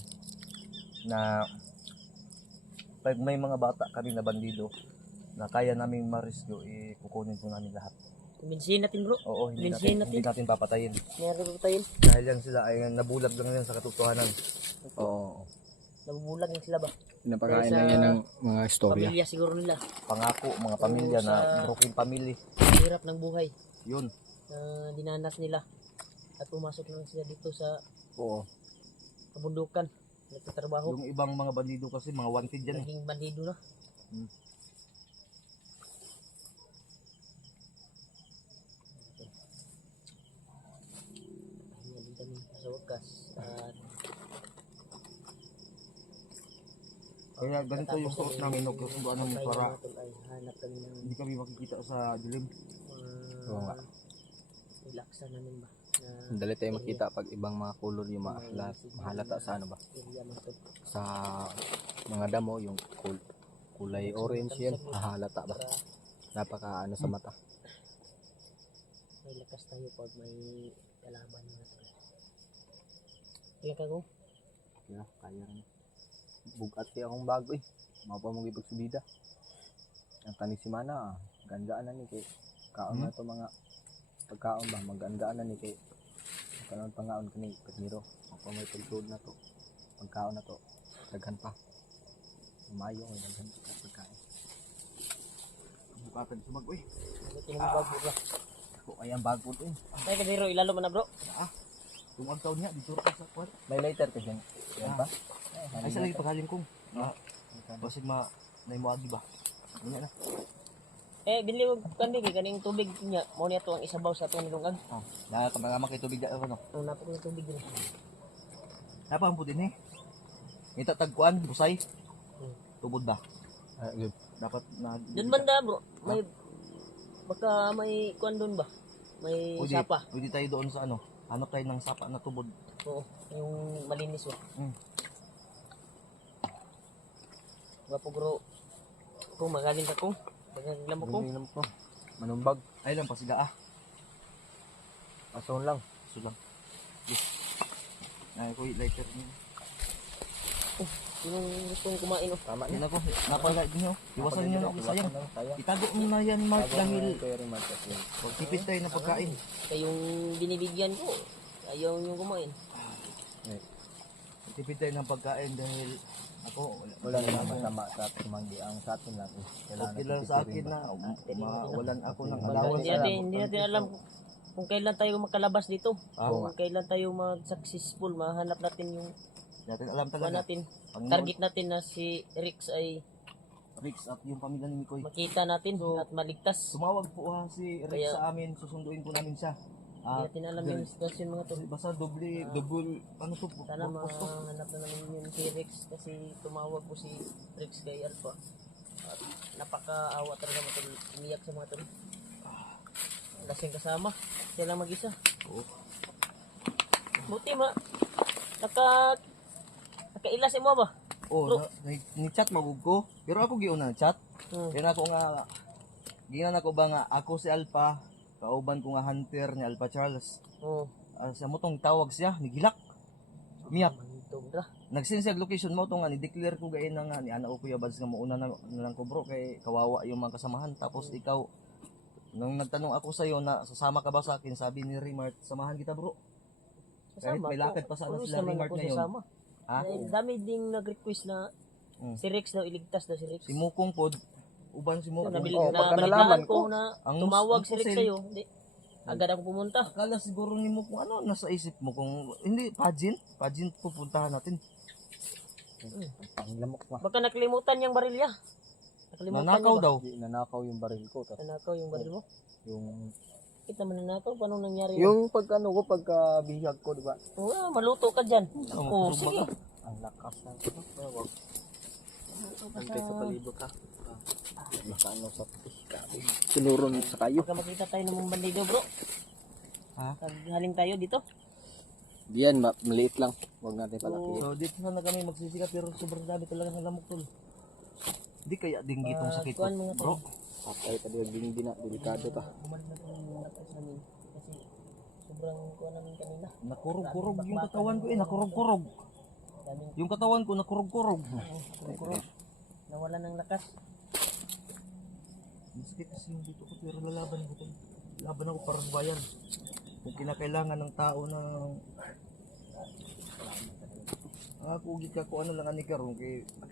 na pag may mga bata kami na bandido na kaya naming ma-rescue, kukunin po namin lahat. Kumbinsihin natin bro. Oo, Kumbinsihin hindi natin papatayin. Meron tayo. Dahil yan sila ay nabulag lang yan sa katotohanan. Oo. Nabubulag din sila ba? Pinapakain Sa lang yan ng mga istorya. Pamilya siguro nila. Pangako, mga pamilya na broken family. Hirap ng buhay Yun. na dinanas nila. At pumasok lang sila dito sa Oo. kabundukan. Nagtatrabaho. Yung ibang mga bandido kasi mga wanted yan. Naging bandido na. Hmm. Pahinga din kami sa wakas. At Kaya ganito yung suot namin, no, kasunduan namin para ay hanap kami ng hindi kami makikita sa dilim. Oo nga. relaxan namin ba na Dali tayo makita pag ibang mga color yung mahalata sa ano ba? area man to. Sa mga damo, yung kulay orange yan, mahalata ba? Para Napaka ano sa mata. may lakas tayo pag may kalaban mga tol. Kaya ka ko? Kaya, kaya rin. Bugat siya akong bago eh. Mapa mong ipagsubida. Ang kanisimana, gandaan na ni kay kaon na to mga pagkaon ba, magandaan na ni kay kanon pangaon kani Pedmiro. Mapa may pagtod na to. Pagkaon na to, daghan pa. Mayo may daghan pa pagkain. Bukatan sumag, uy. Buti na bago bro. Ako ay ang bago eh. Kaya ka biro, ilalo mo na bro. Tungkol taon niya, dito ka sa kwan. May lighter ka dyan. Yan ba? Ay, sa lagi paghaling kong. Basig naimuagi ba? Ganyan na. Bili mo kandi kay kaning tubig niya. Mo niya to ang isabaw sa atong nilungag. Nakakamagamang kay tubig dyan. Ano? Napok ng tubig din. Napampo din eh. Itatagkuan, busay. Tubod ba? Good. Dapat na... Doon banda bro, may baka may kuan doon ba? May Pwede, sapa. pwede tayo doon sa ano. Hanap tayo ng sapa na tubod. Oo, yung malinis ba? Wapo bro. Kung magaling ka kung. Magaling lang mo kung. Ganyan ko. Manumbag. Ay lang, pasiga ah. Ason lang. So lang. Ay, ko lighter niyo. Sinong gustong kumain oh? Tama Yan na. ako, napalagay niyo. Iwasan niyo na, sayang. Sayang. Itago mo na yan, Mark, dahil Very much kasi. tipid tayo na pagkain. Kayong binibigyan ko, ayaw niyong kumain. Tipid tayo ng pagkain dahil ako, Wala na masama sa tumanggi. Ang sa atin lang is kailangan okay lang sa akin na mawalan ako ng Wala allowance. Hindi natin alam kung kailan tayo makalabas dito. Oo Kung kailan tayo mag-successful, mahanap natin yung Natin alam kuha talaga. natin. Panginoon, Target natin na si Rix ay Rix at yung pamilya ni Mikoy. makita natin So, at maligtas. Tumawag po si Rix Kaya- sa amin, susunduin po namin siya. Hindi natin alam yung sitwasyon mga to. Basta double, ano to, Sana posto. mahanap na namin yun si Rex kasi tumawag po si Rex kay Alpha. At napakaawa talaga mo tol. Umiyak sa mga tol. Lasing kasama. Siya lang mag-isa. Oo. Buti nakailas mo ba? Oh, ni chat magug ko. Pero ako giun na chat. Hmm. Kaya ako nga ginan ako ba nga ako si Alpha, kauban ko nga hunter ni Alpha Charles. Oo. Sa motong tawag siya, nigilak. Miyak. Mantog ra. Nag-send siya location mo to nga ni-declare ko gayon na nga ni ana ko Kuya Bads nga mauna na lang ko bro kay kawawa yung mga kasamahan. Tapos ikaw nung nagtanong ako sa iyo na sasama ka ba sa akin, sabi ni Remart, samahan kita bro. Kahit may lakad pa sana Always sila naman Remart ako ngayon. sasama. Ha? Dahil dami ding nag-request na si Rex daw, iligtas daw si Rex. Si Mukong pod, uban si Mukong. pagka Nabalitaan nalaman ko na tumawag si Rex pusil, sa'yo. Hindi. Agad ako pumunta. akala siguro ni Mukong ano nasa isip mo kung hindi pageant pupuntahan natin. Ang lamok pa. Baka nakalimutan yung barilya. Nakalimutan Nanakaw niya ba? daw. Nanakaw yung baril ko. Tapos Nanakaw yung baril mo? yung Kita man nanakaw? Paano nangyari yun? yung pag ano ko, pagka bihag ko, di ba? Maluto ka dyan. Oo, Sige. Ang lakas ng wag. Antay sa palibot ha. Makaano sa sinuron sa kayo. Baka makita tayo ng mga bandido bro. Ha? Haling tayo dito. Diyan, maliit lang. Huwag natin palaki. So dito sana kami magsisikat pero sobrang dami talaga ng lamok tol. Hindi kaya dinggi itong sakit ko, kuwan mga bro. Patay ka din din na, delikado ta. Bumalik na tayo ng lakas namin. Kasi sobrang kuwan namin kanina. Nakurog-kurog yung katawan ko nakurog-kurog. Daming Yung katawan ko nakurog-kurog. kurog. Nawala ng lakas. Masakit kasi yung dito ko pero lalaban ko tayo. Laban ako parang bayan. Kung kinakailangan ng tao na ako gid ka ko ano lang ani karon kay pag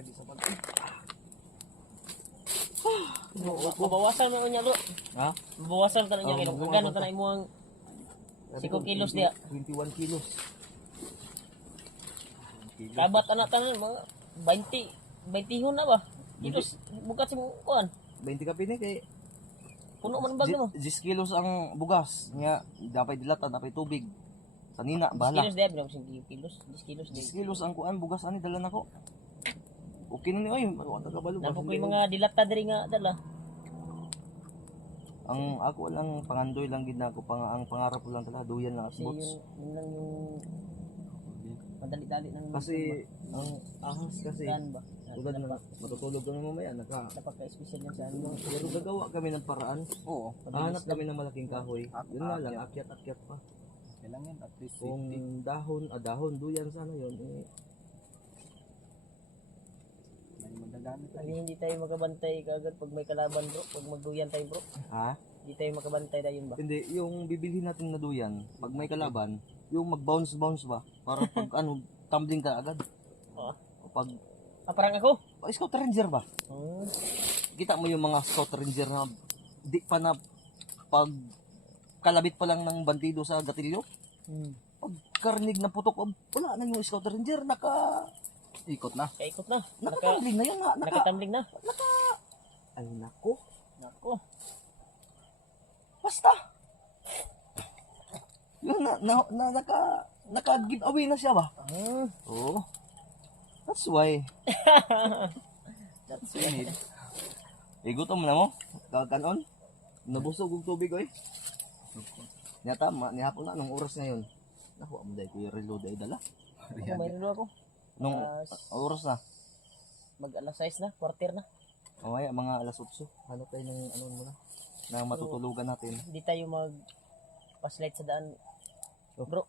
isa pag Mabawasan mo niya lo. ha? Mabawasan ka na niya Oh, kilo. mabawasan Gano ta na imo ang 5 kilos diya. 21 kilos. Kabat anak tanan mga 20 hon na ba? Kilos bukat si mo kuan. 20 ka pini kay Puno man ang bag mo. 10 kilos ang bugas nya dapat dilatan dapat tubig. Sanina 10 bahala. kilos diya, binabos 10 kilos. 10 kilos 10 diya. kilos ang kuan bugas ani dala nako. Okay na ni oy, wa ta kabalo. Napo ko yung mga dilata diri nga dala. Ang ako lang pangandoy lang gid nako ang pangarap ko lang talaga duyan lang at Kasi bots. yun lang yung madali-dali ng Kasi ang ahas kasi yan ba? tulad na matutulog kami mamaya Napaka-special yan sa ano. pero gagawa kami ng paraan. Oo. Hanap kami ng malaking kahoy. Yun nga lang akyat-akyat pa. Kailangan at least Kung dahon duyan sana yun eh. magagamit. Hindi tayo makabantay kagad pag may kalaban bro. Pag magduyan tayo bro. Ha? Hindi tayo makabantay na yun ba? Hindi, yung bibilhin natin na duyan, pag may kalaban, yung mag-bounce ba? Para pag tumbling ka agad. Oo. O pag Parang ako. Scout Ranger ba? Hmm. Kita mo yung mga Scout Ranger na di pa na pag kalabit pa lang ng bandido sa gatilyo, Hmm. pag karnig na putok, wala na yung Scout Ranger, ikot na. Kaikot na. Nakatumbling na yun, Nakatambling na. ay nako, Nako. basta. Yun naka-give away na siya ba? Hmm. Oo. That's why. That's it. Gutom na mo? Kakanon? Nabusog og tubig oy. Nyata, nihapon na nung oras ngayon. Nakuha mo dahil ko yung reload ay dala. Ako mayroon ako. Nung Ah, oras na. Mag alas 6 na. Quarter na. Mamaya mga alas 8. Hanap tayo ng ano muna. Na matutulugan natin. Hindi tayo mag paslight sa daan. Bro,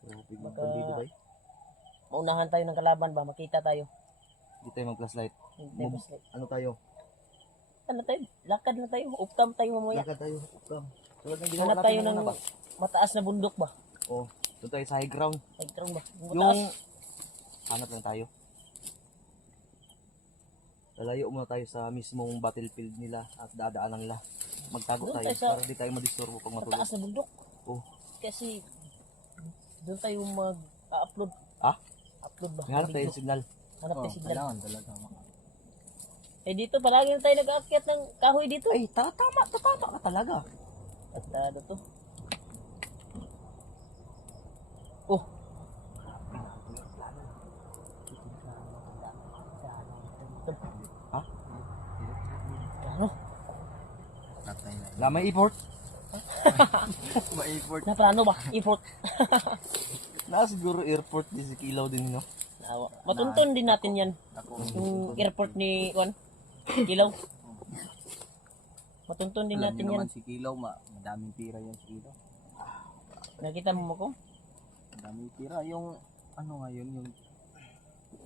Grabe mga Baka- bandido ba? maunahan tayo ng kalaban ba? Makita tayo. Hindi tayo mag-flashlight. Hindi tayo Mab- paslight. Ano tayo? Ano tayo? Lakad na tayo. Upcam tayo mamaya. Lakad tayo. Come. Tulad ng ginawa Hanap natin tayo nung ng una ba? mataas na bundok ba? Oh, doon tayo sa high ground. Nagtrong ba? Yung Yung mataas. hanap lang tayo. Lalayo muna tayo sa mismong battlefield nila at dadaanan nila. Magtago Doon tayo tayo sa- para di tayo madisturbo pag matulog. Mataas na bundok. Oh. Kasi doon tayo mag-upload. Ah? Upload ba? May hanap tayo Video. ng signal. Hanap tayo signal. Kailangan talaga. Eh dito palagi na tayo nag-aakyat ng kahoy dito. Ay, tama ka talaga. At ano to? Oh. Ha? Ano? Tatay na. Wala may effort. Ma-effort. Na plano ba? Effort. Na siguro airport di si Kilaw din, no? Nawa. Matuntun din natin yan. Ako. Yung airport ni Juan. Kilaw. Matuntun din Alam natin niyo yan. naman si Kilaw, madaming tira yan si Kilaw. Nakita mo ko? Madaming tira. Yung ano ngayon, yung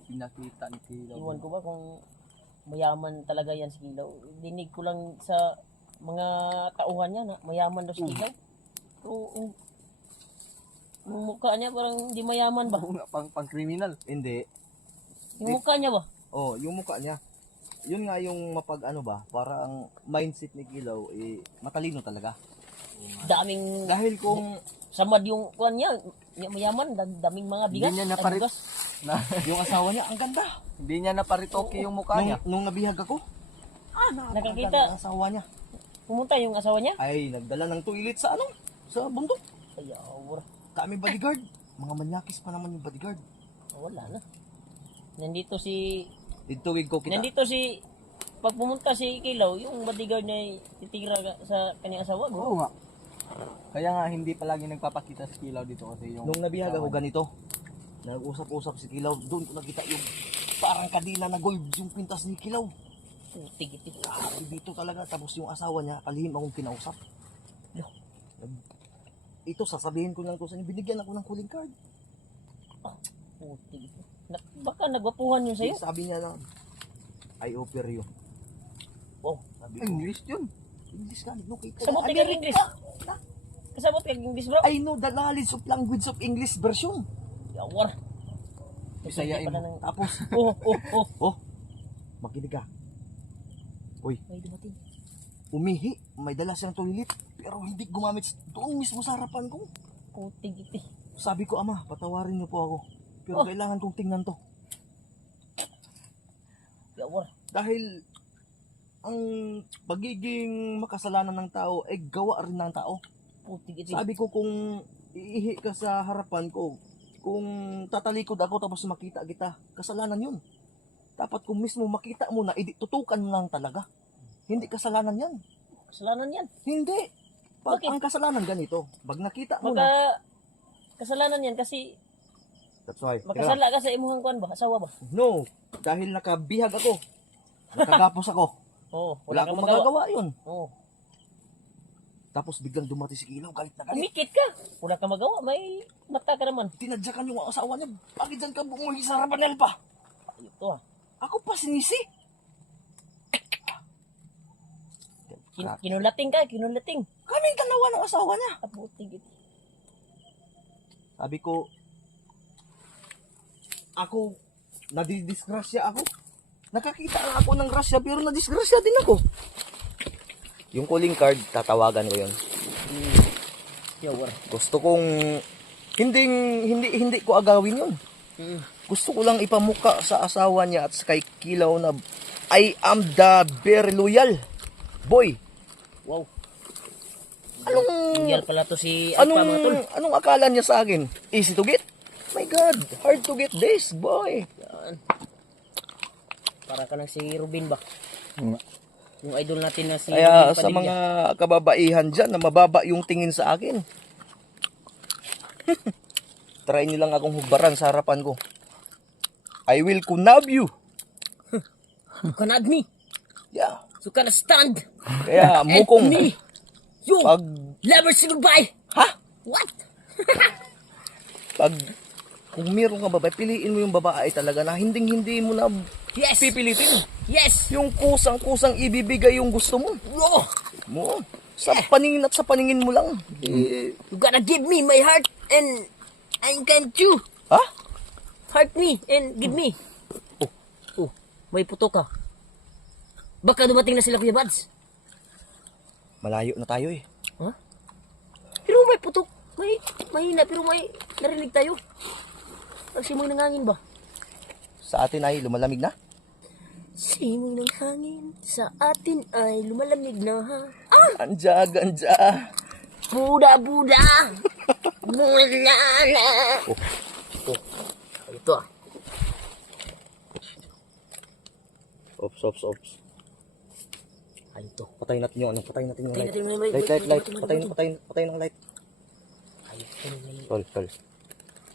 pinakita ni Kilaw. Iwan ko ba kung mayaman talaga yan si Kilaw. Dinig ko lang sa mga tauhan niya na mayaman daw si Kilaw. So, yung mukha niya parang hindi mayaman ba? Oo nga, pang criminal. Hindi. Yung mukha niya ba? Oh, yung mukha niya. Yun nga yung mapag-ano ba, para ang mindset ni Kilaw, matalino talaga. Daming Dahil kung samad yung kuan niya. Mayaman, daming mga bigas. Hindi niya Ay, naparit, bigas. yung asawa niya, ang ganda. hindi niya naparitoke yung mukha niya. Nung nabihag ako, Nakakita. ang asawa niya. Pumunta yung asawa niya. Ay, nagdala ng toilet sa sa bundok. Ay, awar. Kami bodyguard. Mga manyakis pa naman yung bodyguard. Wala na. Nandito si Dituwig ko kita. Nandito si pag pumunta si Kilaw, yung bodyguard niya titira sa kanyang asawa. Bro. Oo nga. Kaya nga hindi palagi nagpapakita si Kilaw dito kasi yung Nung nabihag ako ganito, nag-usap-usap si Kilaw, doon ko nakita yung parang kadila na gold yung pintas ni Kilaw. Putik-itik. Grabe dito talaga. Tapos yung asawa niya, kalihim akong kinausap. Yo. Ito, sasabihin ko lang to sa inyo, binigyan ako ng calling card. Putik-itik. Baka nagwapuhan yun sa'yo. Sabi niya na, I offer you. Wow, sabi ko. English yun. English ka, no? Kasabot ka ng English. Kasabot ka ng English, bro. I know the knowledge of language of English version. Yawar. Bisaya Hindi pala mo. ng- Tapos, Oh. makinig ka. May dumating. Umihi, may dala siyang toilet, pero hindi gumamit doon mismo sa harapan ko. Puting iti. Sabi ko, Ama, patawarin niyo po ako. Pero Oh. kailangan kong tingnan to. Yawar. Dahil ang pagiging makasalanan ng tao ay gawa rin ng tao. Puting iti. Sabi ko, kung iihi ka sa harapan ko, kung tatalikod ako tapos makita kita, kasalanan yun. Dapat kung mismo makita mo na, tutukan mo lang talaga. Hindi kasalanan yan. Kasalanan yan. Hindi. Pag Bakit? ang kasalanan ganito, pag nakita mo na, Maka kasalanan yan kasi that's why. makasala ka sa imuhang kuan ba? Asawa ba? No, dahil nakabihag ako. Nakagapos ako. Oo. Wala akong kang magawa. magagawa yun. Oo. Tapos biglang dumating si Kilaw, galit na galit. Umikit ka. Wala kang magawa. May mata ka naman. Tinadyakan yung asawa niya. Bakit dyan ka bumuhi sa harapan pa? Ito ah. Ako pa sinisi. Kinulating ka. Kinulating. Kami dalawa ng asawa niya. Puting iti. Sabi ko, ako, nadidisgrasya ako. Nakakita nga ako ng grasya, pero nadisgrasya din ako. Yung calling card, tatawagan ko yun. Yawar. Gusto kong, hindi ko agawin yun. Gusto ko lang ipamuka sa asawa niya at sa kay Kilaw na I am the very loyal boy. Wow. Anong, Loyal pala to si Alpa mga tol. anong akala niya sa akin? Easy to get? My God, hard to get this, boy. Yan. Para ka ng si Rubin ba? Yung idol natin na si Kaya Rubin sa Padilla. mga kababaihan dyan na mababa yung tingin sa akin, try nyo lang akong hugbaran sa harapan ko. I will kunab you. You can add me. Yeah. You can stand. Kaya And mukong me. You. pag Never say goodbye. ha? What? Pag kung meron kang babae, piliin mo yung babae talaga na hindi mo na Yes. pipilitin. Yes. Yung kusang-kusang ibibigay yung gusto mo. Oh. Mo. Sa paningin at sa paningin mo lang. Eh, You gotta give me my heart and I can't you. ha? Heart me and give me. Oh. May puto ka. Baka dumating na sila Kuya Bads. Malayo na tayo eh. Pero may putok. May mahina pero may narinig tayo. Ang simoy ng hangin ba? Sa atin ay lumalamig na. Simoy ng hangin sa atin ay lumalamig na ha. Ganja, ganja. Buda-buda. Mula na. Ito ah. Ops. Ay ito. Patayin natin yung ano, patayin natin yung Patayin light. natin yung light. Light. Patayin. Patayin ng light. Ay ito. Tol.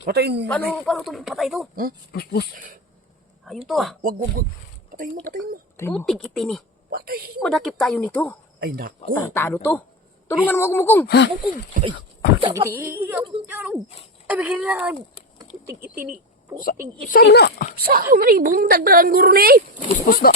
Patayin yung light. Paano ito? Patay ito? Pus. Ayun to ah. Wag. Patayin mo. Putik itin eh. Madakip tayo nito. Ay, naku. Tartado to. Tulungan mo ako mukong. Mukong. Ay. Putik itin. Ay, bigyan na. Putik itin eh. Putik itin. Saan na? Saan na? Bundag na ang guro ni. Pus na.